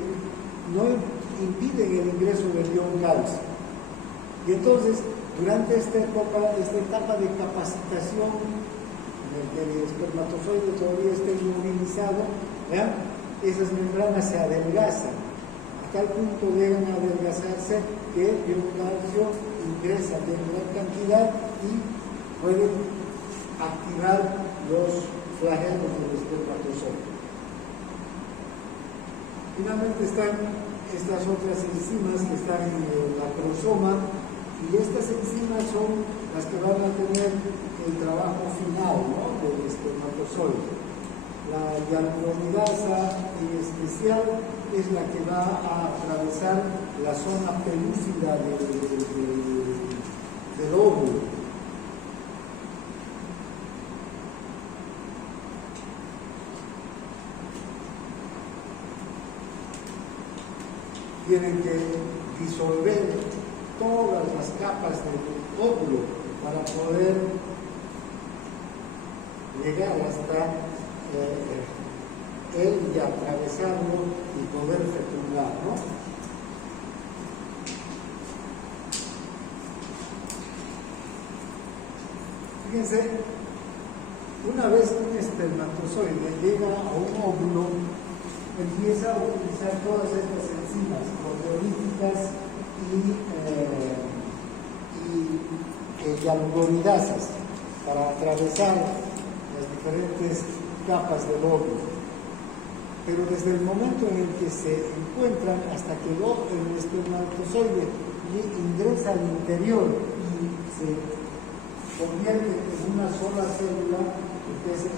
no impiden el ingreso del ion calcio. Y entonces, durante esta etapa de capacitación, en el que el espermatozoide todavía está inmovilizado, ¿verdad?, esas membranas se adelgazan. A tal punto llegan a adelgazarse que el ion calcio ingresa en gran cantidad y pueden activar los flagelos del espermatozoide. Finalmente están estas otras enzimas que están en el acrosoma, y estas enzimas son las que van a tener el trabajo final, ¿no?, del espermatozoide. La hialuronidasa en especial es la que va a atravesar la zona pelúcida del óvulo. Tienen que disolver todas las capas del óvulo para poder llegar hasta él y atravesarlo y poder fecundar, ¿no? Fíjense, una vez que un espermatozoide llega a un óvulo, empieza a utilizar todas estas enzimas proteolíticas y hialuronidasas para atravesar las diferentes capas del óvulo. Pero desde el momento en el que se encuentran hasta que el espermatozoide ingresa al interior y se convierte en una sola célula, que es el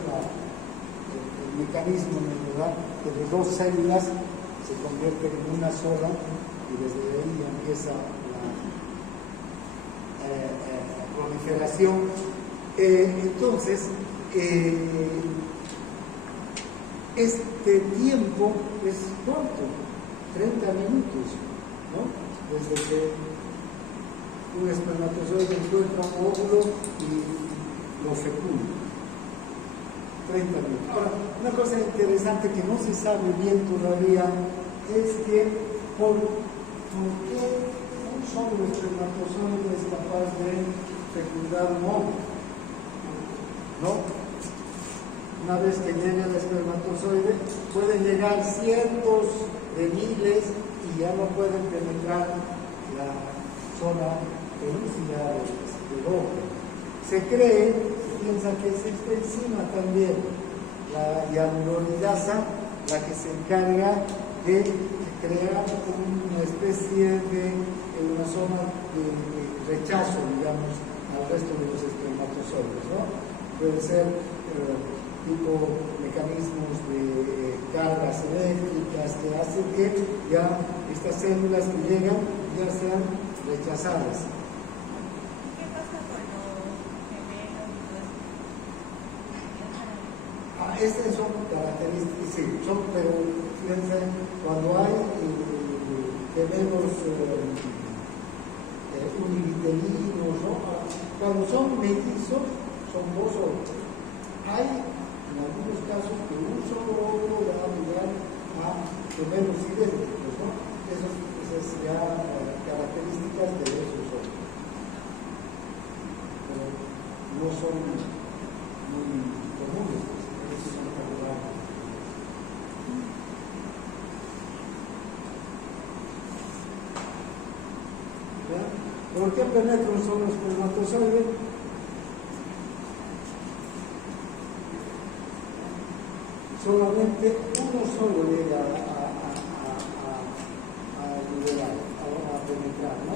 mecanismo, ¿verdad? Que de dos células se convierte en una sola y desde ahí empieza la proliferación. Entonces, este tiempo es corto, 30 minutos, ¿no? Desde que un espermatozoide encuentra un óvulo y lo fecunda. 30 minutos. Ahora, una cosa interesante que no se sabe bien todavía es que por qué un solo espermatozoide es capaz de fecundar un óvulo, ¿no? Una vez que llega el espermatozoide, pueden llegar cientos de miles y ya no pueden penetrar la zona pelúcida del óvulo. Se piensa que es esta enzima también, la hialuronidasa, la que se encarga de crear una especie de una zona de rechazo, digamos, al resto de los espermatozoides, ¿no? Puede ser tipo mecanismos de cargas eléctricas que hacen que ya estas células que llegan ya sean rechazadas. ¿Qué pasa cuando gemelos y todo eso? Estas son características, sí, pero fíjense, cuando hay gemelos univitelinos, ¿no? Cuando son mellizos, son dos óvulos. Hay en algunos casos que un solo óvulo da lugar a gemelos idénticos, ¿no? Esas ya características de esos óvulos. Pero no son muy comunes, esos son regulares. ¿Por qué penetra un solo espermatozoide? Solamente uno solo llega a liberar, a penetrar, ¿no?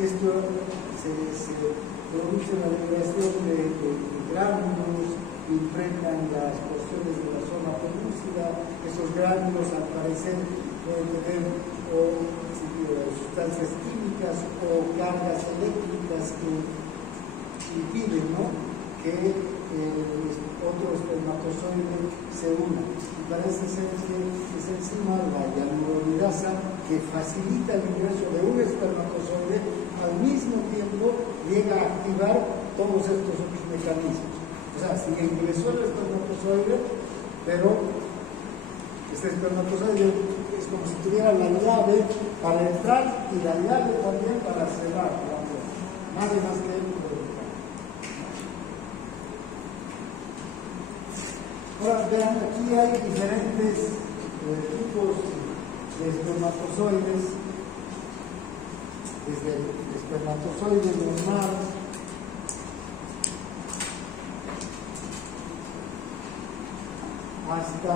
Esto se produce la liberación de gránulos que impregnan las porciones de la zona pelúcida. Esos gránulos al parecer pueden tener sustancias químicas o cargas eléctricas que impiden, ¿no?, que otro espermatozoide se una. Y parece ser que es encima la hialuronidasa que facilita el ingreso de un espermatozoide, al mismo tiempo llega a activar todos estos otros mecanismos. O sea, si ingresó el espermatozoide, pero este espermatozoide es como si tuviera la llave para entrar y la llave también para cerrar la puerta. Nada más que él puede entrar. Ahora vean, aquí hay diferentes tipos de espermatozoides, desde el espermatozoide normal hasta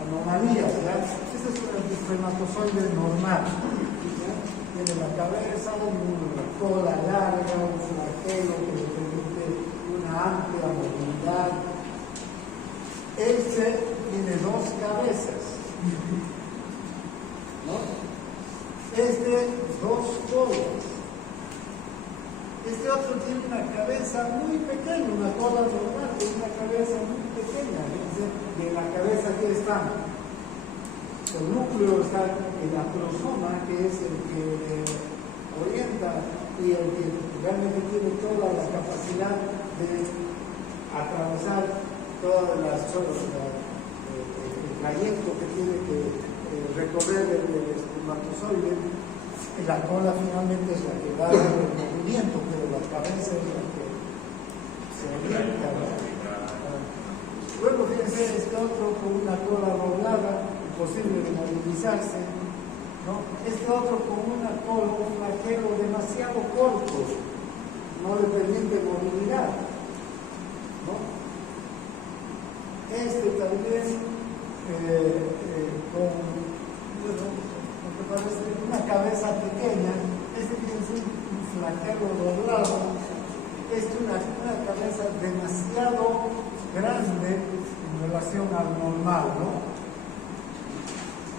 anomalías, ¿ya? Este es el espermatozoide normal, ¿ya? Tiene la cabeza, una cola larga, un flagelo que le permite una amplia movilidad. Este tiene dos cabezas, ¿no? Este, dos colas. Este otro tiene una cabeza muy pequeña, una cola normal, tiene una cabeza muy pequeña. Y en la cabeza que está, el núcleo está en la prosoma, que es el que orienta y el que realmente tiene toda la capacidad de atravesar todas las zonas, el trayecto que tiene que recorrer el espermatozoide. La cola finalmente es la que da el movimiento, pero la cabeza es la que se orienta, ¿no? Luego fíjense este otro con una cola doblada, imposible de movilizarse, ¿no? Este otro con una cola, un flagelo demasiado corto, no le permite movilidad, ¿no? Este también con, bueno, lo que parece una cabeza pequeña, este tiene un flagelo doblado, grande en relación al normal, ¿no?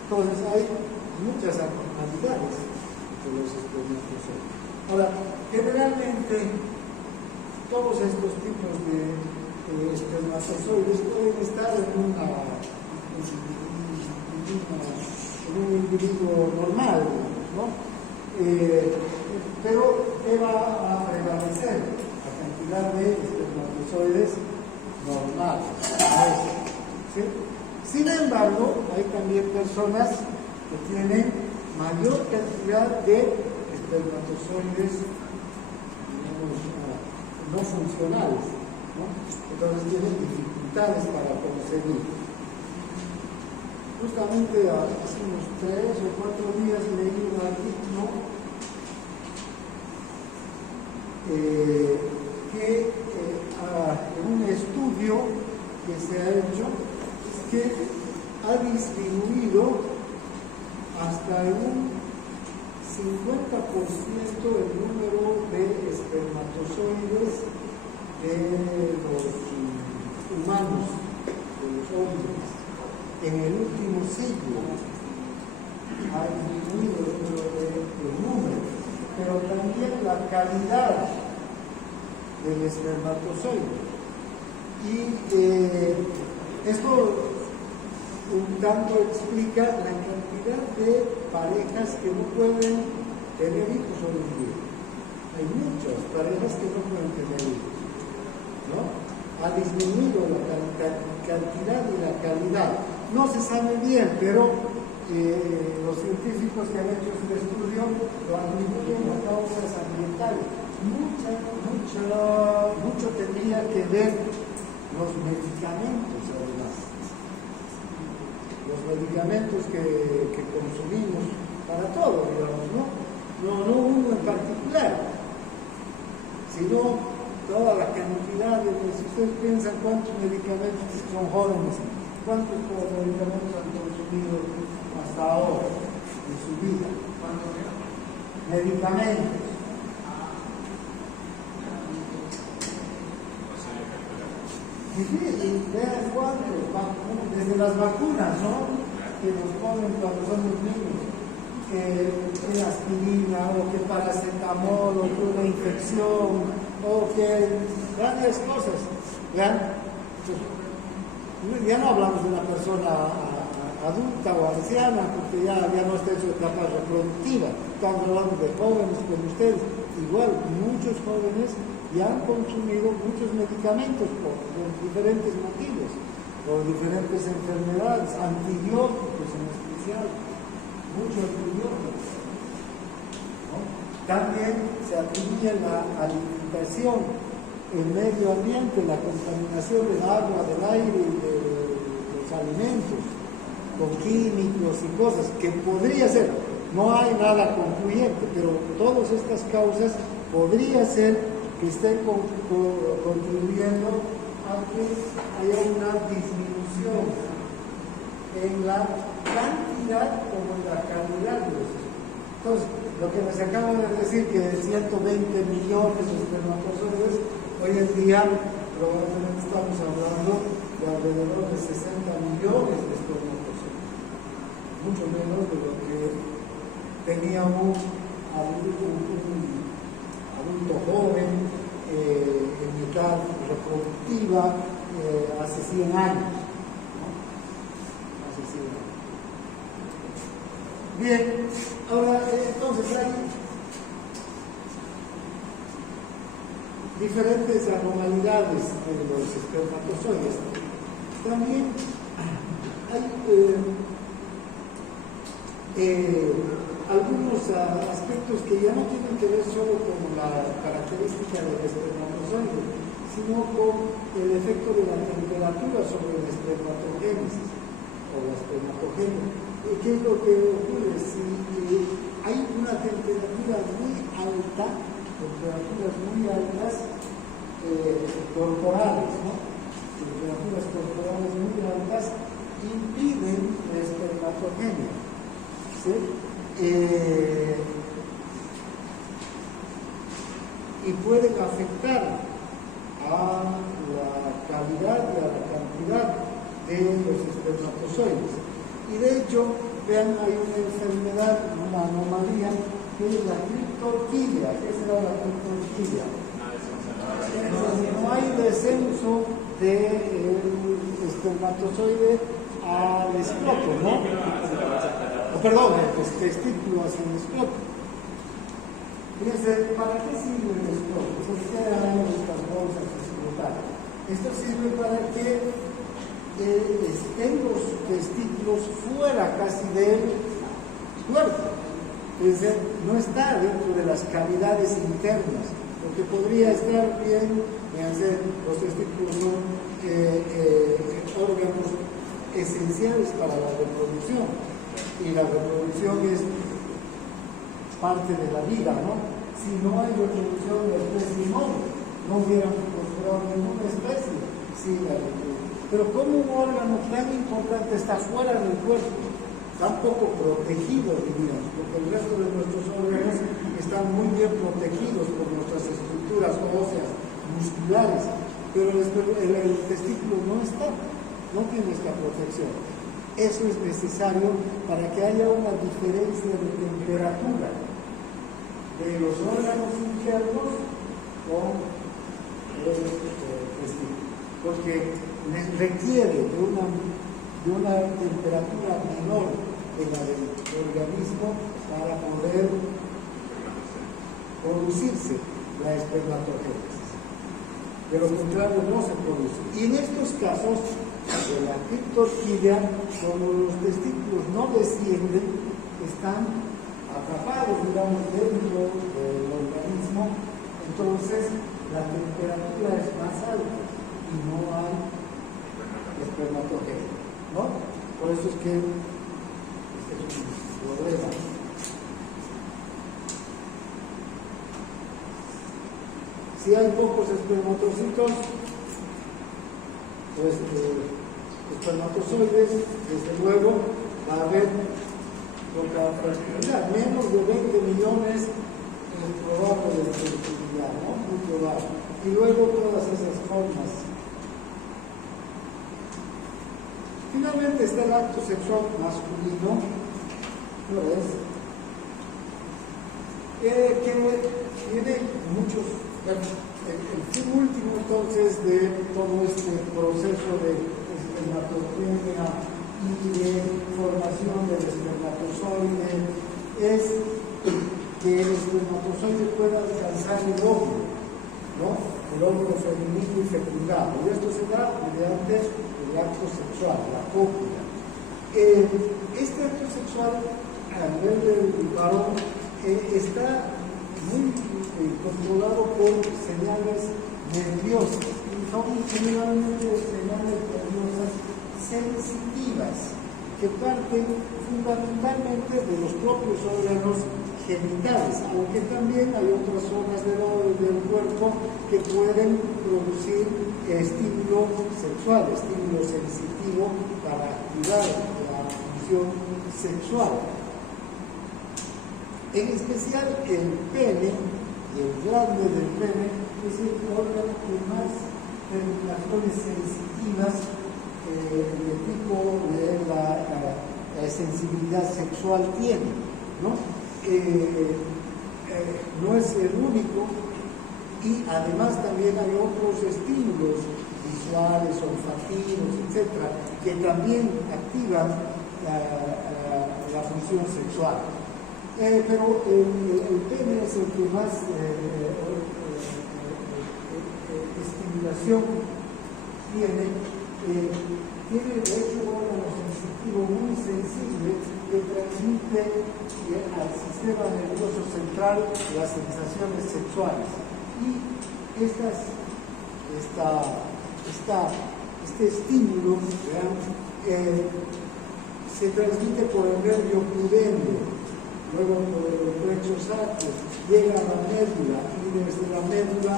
Entonces hay muchas anormalidades de los espermatozoides. Ahora, generalmente todos estos tipos de espermatozoides pueden estar en un individuo normal, ¿no? Pero ¿qué va a prevalecer? La cantidad de espermatozoides normales. ¿Sí? Sin embargo, hay también personas que tienen mayor cantidad de espermatozoides, digamos, no funcionales, ¿no? Entonces tienen dificultades para conseguir. Justamente hace unos 3 o 4 días leí un artículo que en un estudio que se ha hecho es que ha disminuido hasta un 50% el número de espermatozoides de los humanos, de los hombres, en el último siglo. Ha disminuido el número, pero también la calidad del espermatozoide. Y esto un tanto explica la cantidad de parejas que no pueden tener hijos hoy en día. Hay muchas parejas que no pueden tener hijos, ¿no? Ha disminuido la cantidad y la calidad. No se sabe bien, pero los científicos que han hecho este estudio lo atribuyen a causas ambientales. Mucho tendría que ver los medicamentos, además. Los medicamentos que consumimos para todo, digamos, no uno en particular, sino toda la cantidad de, si ustedes piensan cuántos medicamentos son jóvenes, cuántos medicamentos han consumido hasta ahora en su vida. Medicamentos. Difícil, vean cuántos, desde las vacunas, ¿no? Que nos ponen cuando somos niños, que aspirina, o que paracetamol, o que una infección, o que varias cosas. ¿Vean? Ya no hablamos de una persona adulta o anciana, porque ya no está en su etapa reproductiva. Estamos hablando de jóvenes como ustedes. Igual, muchos jóvenes ya han consumido muchos medicamentos por diferentes motivos, por diferentes enfermedades, antibióticos en especial, muchos antibióticos, ¿no? También se atribuye la alimentación, el medio ambiente, la contaminación del agua, del aire y de los alimentos, con químicos y cosas, que podría ser, no hay nada concluyente, pero todas estas causas podría ser que estén contribuyendo a que haya una disminución en la cantidad como en la calidad de los espermatozoides. Entonces, lo que les acabo de decir, que de 120 millones de espermatozoides, hoy en día probablemente estamos hablando de alrededor de 60 millones de espermatozoides, mucho menos de lo que tenía un adulto joven en edad reproductiva hace 100 años, ¿no? Hace 100 años. Bien, ahora entonces hay diferentes anormalidades de los espermatozoides. También hay algunos aspectos que ya no tienen que ver solo con la característica del espermatozoide, sino con el efecto de la temperatura sobre la espermatogénesis o la espermatogenia. ¿Qué es lo que ocurre? Si hay una temperatura muy alta, temperaturas muy altas corporales, ¿no? Temperaturas corporales muy altas impiden la espermatogenia, ¿sí? Y pueden afectar a a la calidad y a la cantidad de los espermatozoides. Y de hecho, vean, hay una enfermedad, una anomalía, que es la criptorquidia. ¿Qué será la criptorquidia? No hay descenso del espermatozoide al escroto, ¿no? Perdón, el testículo hacia el escroto. Fíjense, ¿para qué sirve el escroto? ¿Por qué hay estas bolsas escrotales? Esto sirve para que estén los testículos fuera casi del cuerpo. Es decir, no está dentro de las cavidades internas, porque podría estar bien. Fíjense, los testículos son órganos esenciales para la reproducción, y la reproducción es parte de la vida, ¿no? Si no hay reproducción, la especie no hubiéramos prosperado ninguna especie sin la reproducción. Pero como un órgano tan importante está fuera del cuerpo, tan poco protegido, diríamos, porque el resto de nuestros órganos están muy bien protegidos por nuestras estructuras óseas, musculares, pero el testículo no tiene esta protección. Eso es necesario para que haya una diferencia de temperatura de los órganos internos con el testículo, porque requiere de una temperatura menor de la del organismo para poder producirse la espermatogénesis. De lo contrario no se produce. Y en estos casos de la criptorquidia, cuando los testículos no descienden, están atrapados, digamos, dentro del organismo, entonces la temperatura es más alta y no hay espermatogénesis, ¿no? Por eso es que este es un problema. Si hay pocos espermatocitos, pues espermatozoides, desde luego va a haber poca fertilidad, menos de 20 millones es probable de fertilidad, ¿no? Muy probable. Y luego todas esas formas. Finalmente está el acto sexual masculino, ¿no es? Que tiene muchos. El fin último entonces de todo este proceso de espermatogenia y de formación del espermatozoide es que el espermatozoide pueda alcanzar el óvulo, ¿no? El óvulo femenino y fecundado. Y esto se da mediante el acto sexual, la cópula. Este acto sexual a nivel del varón está muy controlado por señales nerviosas, y son generalmente señales nerviosas sensitivas que parten fundamentalmente de los propios órganos genitales, aunque también hay otras zonas del cuerpo que pueden producir estímulo sexual, estímulo sensitivo para activar la función sexual. En especial el pene y el glande del pene es el órgano que más terminaciones sensitivas de tipo de la sensibilidad sexual tiene, ¿no? No es el único, y además también hay otros estímulos visuales, olfativos, etcétera, que también activan la función sexual. Pero el pene es el que más estimulación tiene. Tiene de hecho un órgano sensitivo muy sensible que transmite al sistema nervioso central las sensaciones sexuales. Y este estímulo, vean, se transmite por el nervio pudendo, luego por el lecho sacro, llega a la médula, y desde la médula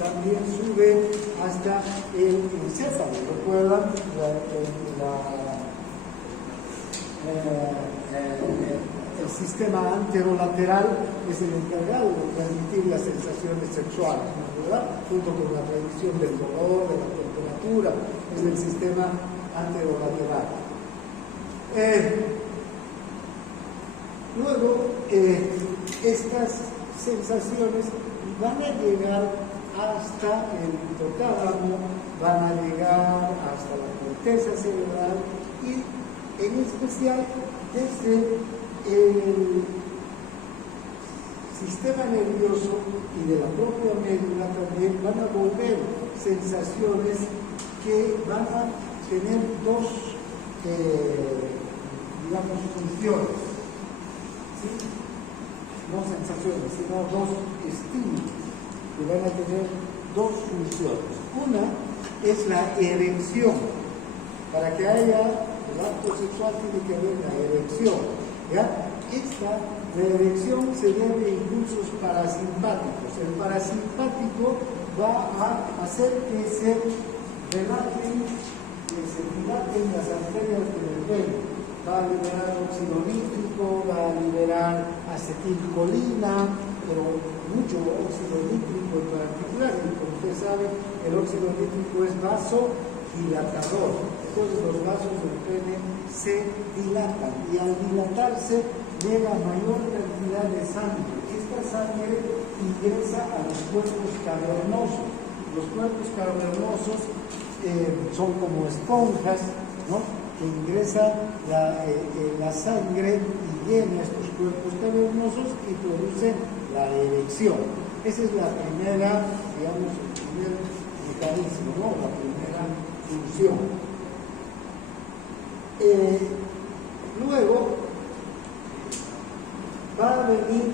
también sube hasta el encéfalo. ¿Recuerdan? el sistema anterolateral es el encargado de transmitir las sensaciones sexuales, ¿verdad? Junto con la transmisión del dolor, de la temperatura, es el sistema anterolateral. Luego, estas sensaciones van a llegar hasta el hipotálamo, van a llegar hasta la corteza cerebral y en especial desde el sistema nervioso y de la propia médula también van a volver sensaciones que van a tener dos, digamos, funciones, ¿sí? No sensaciones, sino dos estímulos que van a tener dos funciones. Una es la erección. Para que haya el acto sexual tiene que haber la erección, ¿ya? La erección se debe a impulsos parasimpáticos. El parasimpático va a hacer que se relajen, que se dilaten las arterias del pene. Va a liberar óxido nítrico, va a liberar acetilcolina, pero mucho óxido nítrico en particular. Y como usted sabe, el óxido nítrico es vasodilatador. Entonces los vasos del pene se dilatan y al dilatarse llega mayor cantidad de sangre. Esta sangre ingresa a los cuerpos cavernosos. Los cuerpos cavernosos son como esponjas, ¿no? Que ingresa la sangre y llena estos cuerpos cavernosos y produce la erección. Esa es la primera, digamos, el primer mecanismo, ¿no? La primera función. Luego va a venir,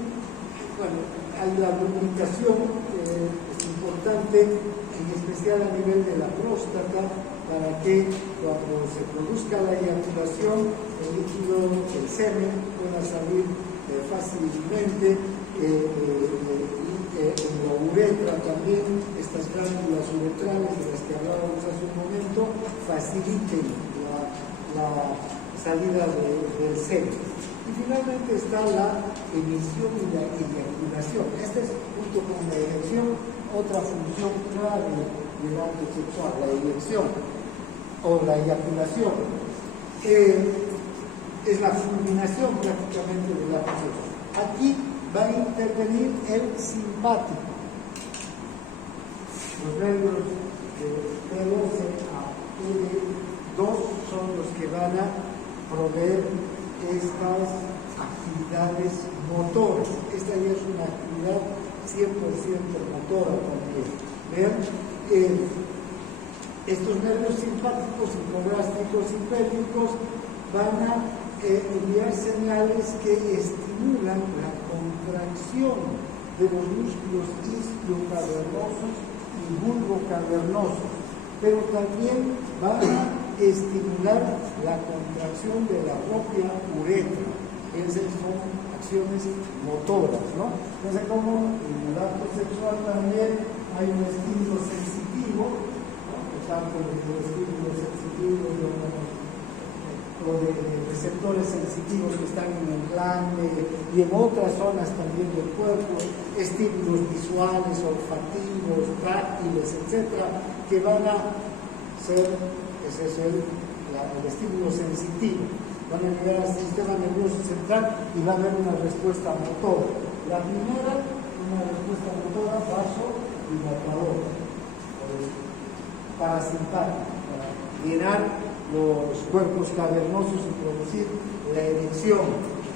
bueno, hay la lubricación, es importante, en especial a nivel de la próstata, para que cuando se produzca la eyaculación, el líquido, el semen, pueda salir fácilmente, y en la uretra también, estas glándulas uretrales de las que hablábamos hace un momento, faciliten la salida del semen. Y finalmente está la emisión y la eyaculación. Esta es, junto con la erección, otra función clave del acto sexual, la erección o la eyaculación. Es la fulminación prácticamente del acto sexual. Aquí va a intervenir el simpático. Los nervios de P12 a L2 son los que van a proveer estas actividades motoras. Esta ya es una actividad 100% motora también. Vean, estos nervios simpáticos, hipogástricos y pélvicos van a enviar señales que estimulan la contracción de los músculos isquiocavernosos y bulbocavernosos, pero también van a estimular la contracción de la propia uretra. Esas son acciones motoras, ¿no? Entonces, como en el acto sexual también hay un estímulo sensitivo, ¿no? Tanto de los estímulos sensitivos o de receptores sensitivos que están en el glande y en otras zonas también del cuerpo, estímulos visuales, olfativos, táctiles, etcétera, que van a ser, ese es el estímulo sensitivo, van a llegar al sistema nervioso central y va a haber una respuesta motora. La primera, una respuesta motora vasodilatadora, parasimpática, para llenar los cuerpos cavernosos y producir la erección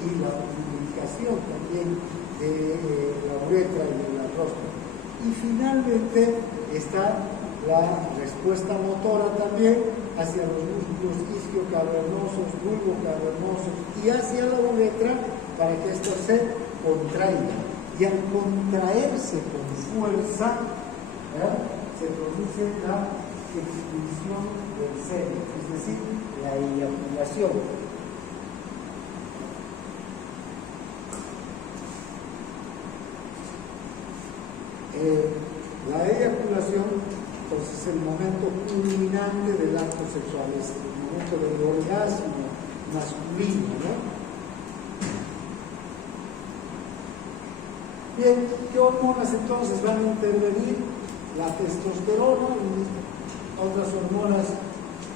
y la lubricación también de la uretra y de la próstata. Y finalmente está la respuesta motora también hacia los músculos isquiocavernosos, bulbocavernosos y hacia la uretra para que esto se contraiga. Y al contraerse con fuerza, se produce la expulsión del semen, es decir, la eyaculación. La eyaculación, entonces, es el momento culminante del acto sexual, es el momento del orgasmo masculino, ¿no? Bien, ¿qué hormonas entonces van a intervenir? La testosterona y otras hormonas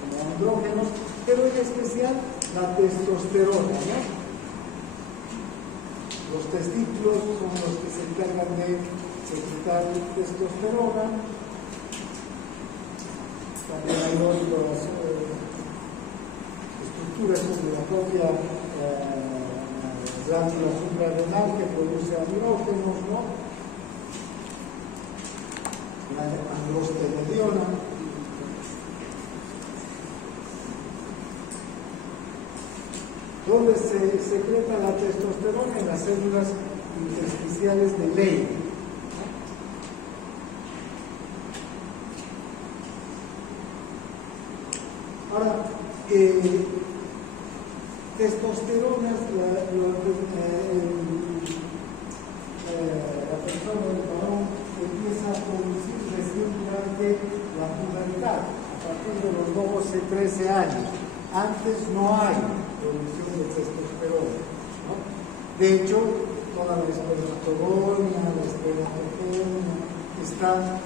como andrógenos, pero en especial la testosterona, ¿no? Los testículos son los que se encargan de secretar testosterona. También hay otras estructuras como la propia glándula suprarrenal que produce andrógenos, ¿no? La androstenediona. ¿Dónde se secreta la testosterona? En las células intersticiales de Leydig. Ahora, testosterona, la persona, el varón, empieza a producir recién durante la pubertad, a partir de los 12, 13 años. Antes no hay producción de testosterona, ¿no? De hecho, toda la espermatogonia, la espermatogonia está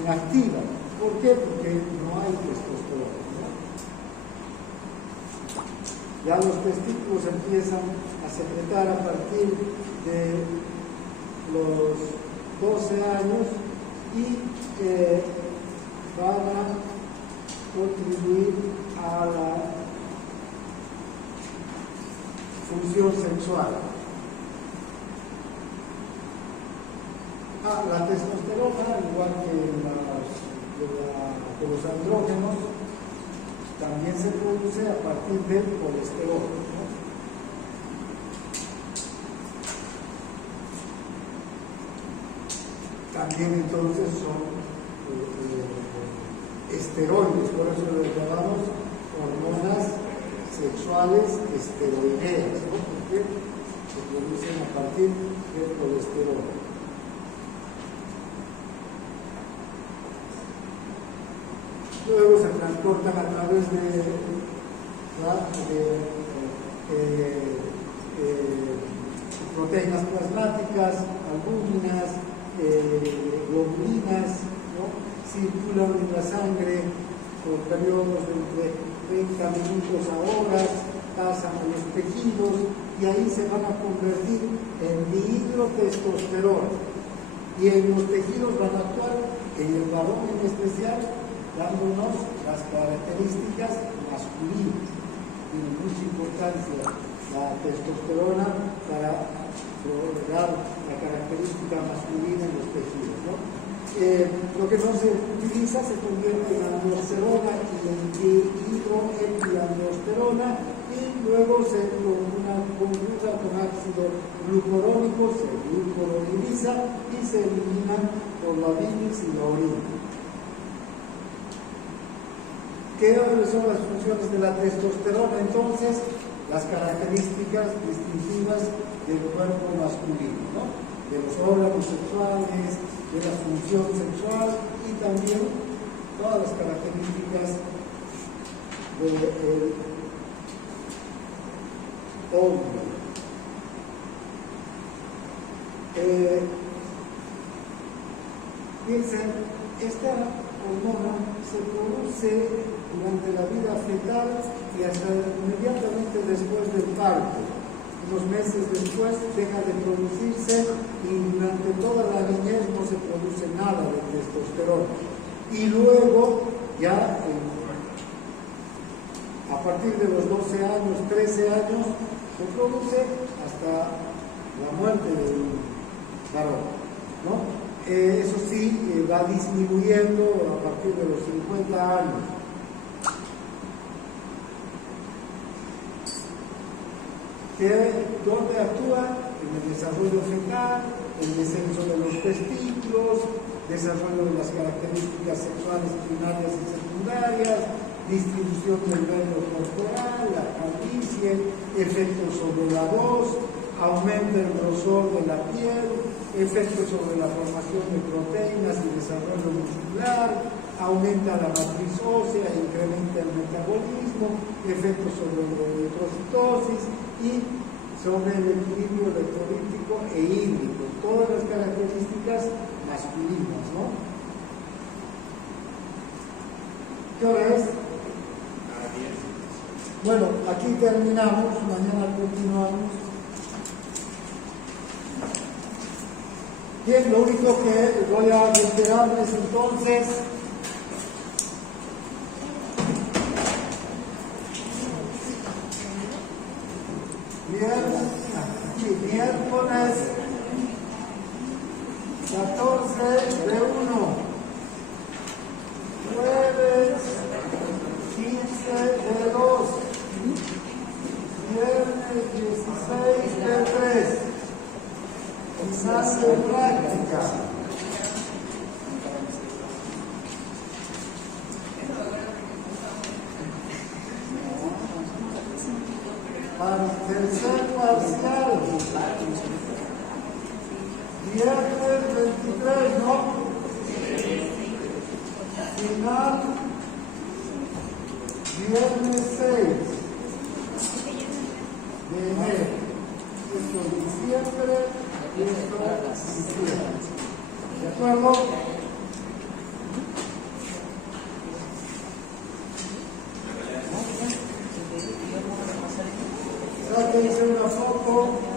inactiva. ¿Por qué? Porque no hay testosterona, ¿no? Ya los testículos empiezan a secretar a partir de los 12 años y van a contribuir a la función sexual. La testosterona, igual que los andrógenos, también se produce a partir del colesterol, ¿no? También entonces son esteroides, por eso lo llamamos hormonas sexuales esteroideas, ¿no? Porque se producen a partir del colesterol. Luego se transportan a través de proteínas plasmáticas, albúminas, globulinas, ¿no? Circulan en la sangre por periodos de entre 30 minutos a horas, pasan a los tejidos y ahí se van a convertir en dihidrotestosterona. Y en los tejidos van a actuar, en el varón en especial, dándonos las características masculinas. Tiene mucha importancia la testosterona para lograr la característica masculina en los tejidos, ¿no? Lo que no se utiliza se convierte en androsterona y en dihidroepiandrosterona y luego se conjuga con ácido glucurónico, se glucuroniliza y se eliminan por la bilis y la orina. ¿Qué son las funciones de la testosterona? Entonces, las características distintivas del cuerpo masculino, ¿no? De los órganos sexuales, de la función sexual y también todas las características del óvulo. Fíjense, esta hormona se produce durante la vida fetal y hasta inmediatamente después del parto. Unos meses después deja de producirse y durante toda la niñez no se produce nada de testosterona. Y luego, ya a partir de los 12 años, 13 años, se produce hasta la muerte del varón, ¿no? Eso sí, va disminuyendo a partir de los 50 años. ¿Dónde actúa? En el desarrollo fetal, el descenso de los testículos, desarrollo de las características sexuales primarias y secundarias, distribución del vello corporal, la calvicie, efectos sobre la voz, aumenta el grosor de la piel, efectos sobre la formación de proteínas y desarrollo muscular, aumenta la matriz ósea, incrementa el metabolismo, efectos sobre la eritrocitosis y sobre el equilibrio electrolítico e hídrico, todas las características masculinas, ¿no? ¿Qué hora es? Bueno, aquí terminamos, mañana continuamos. Bien, lo único que voy a reiterarles entonces, miércoles 14 de 1, jueves 15 de 2, viernes 16 de 3, final de práctica. Al tercer parcial, viernes 23, ¿no? Final, viernes 6 de enero. Esto es diciembre y esto es diciembre. ¿De acuerdo? Sáquense una foto.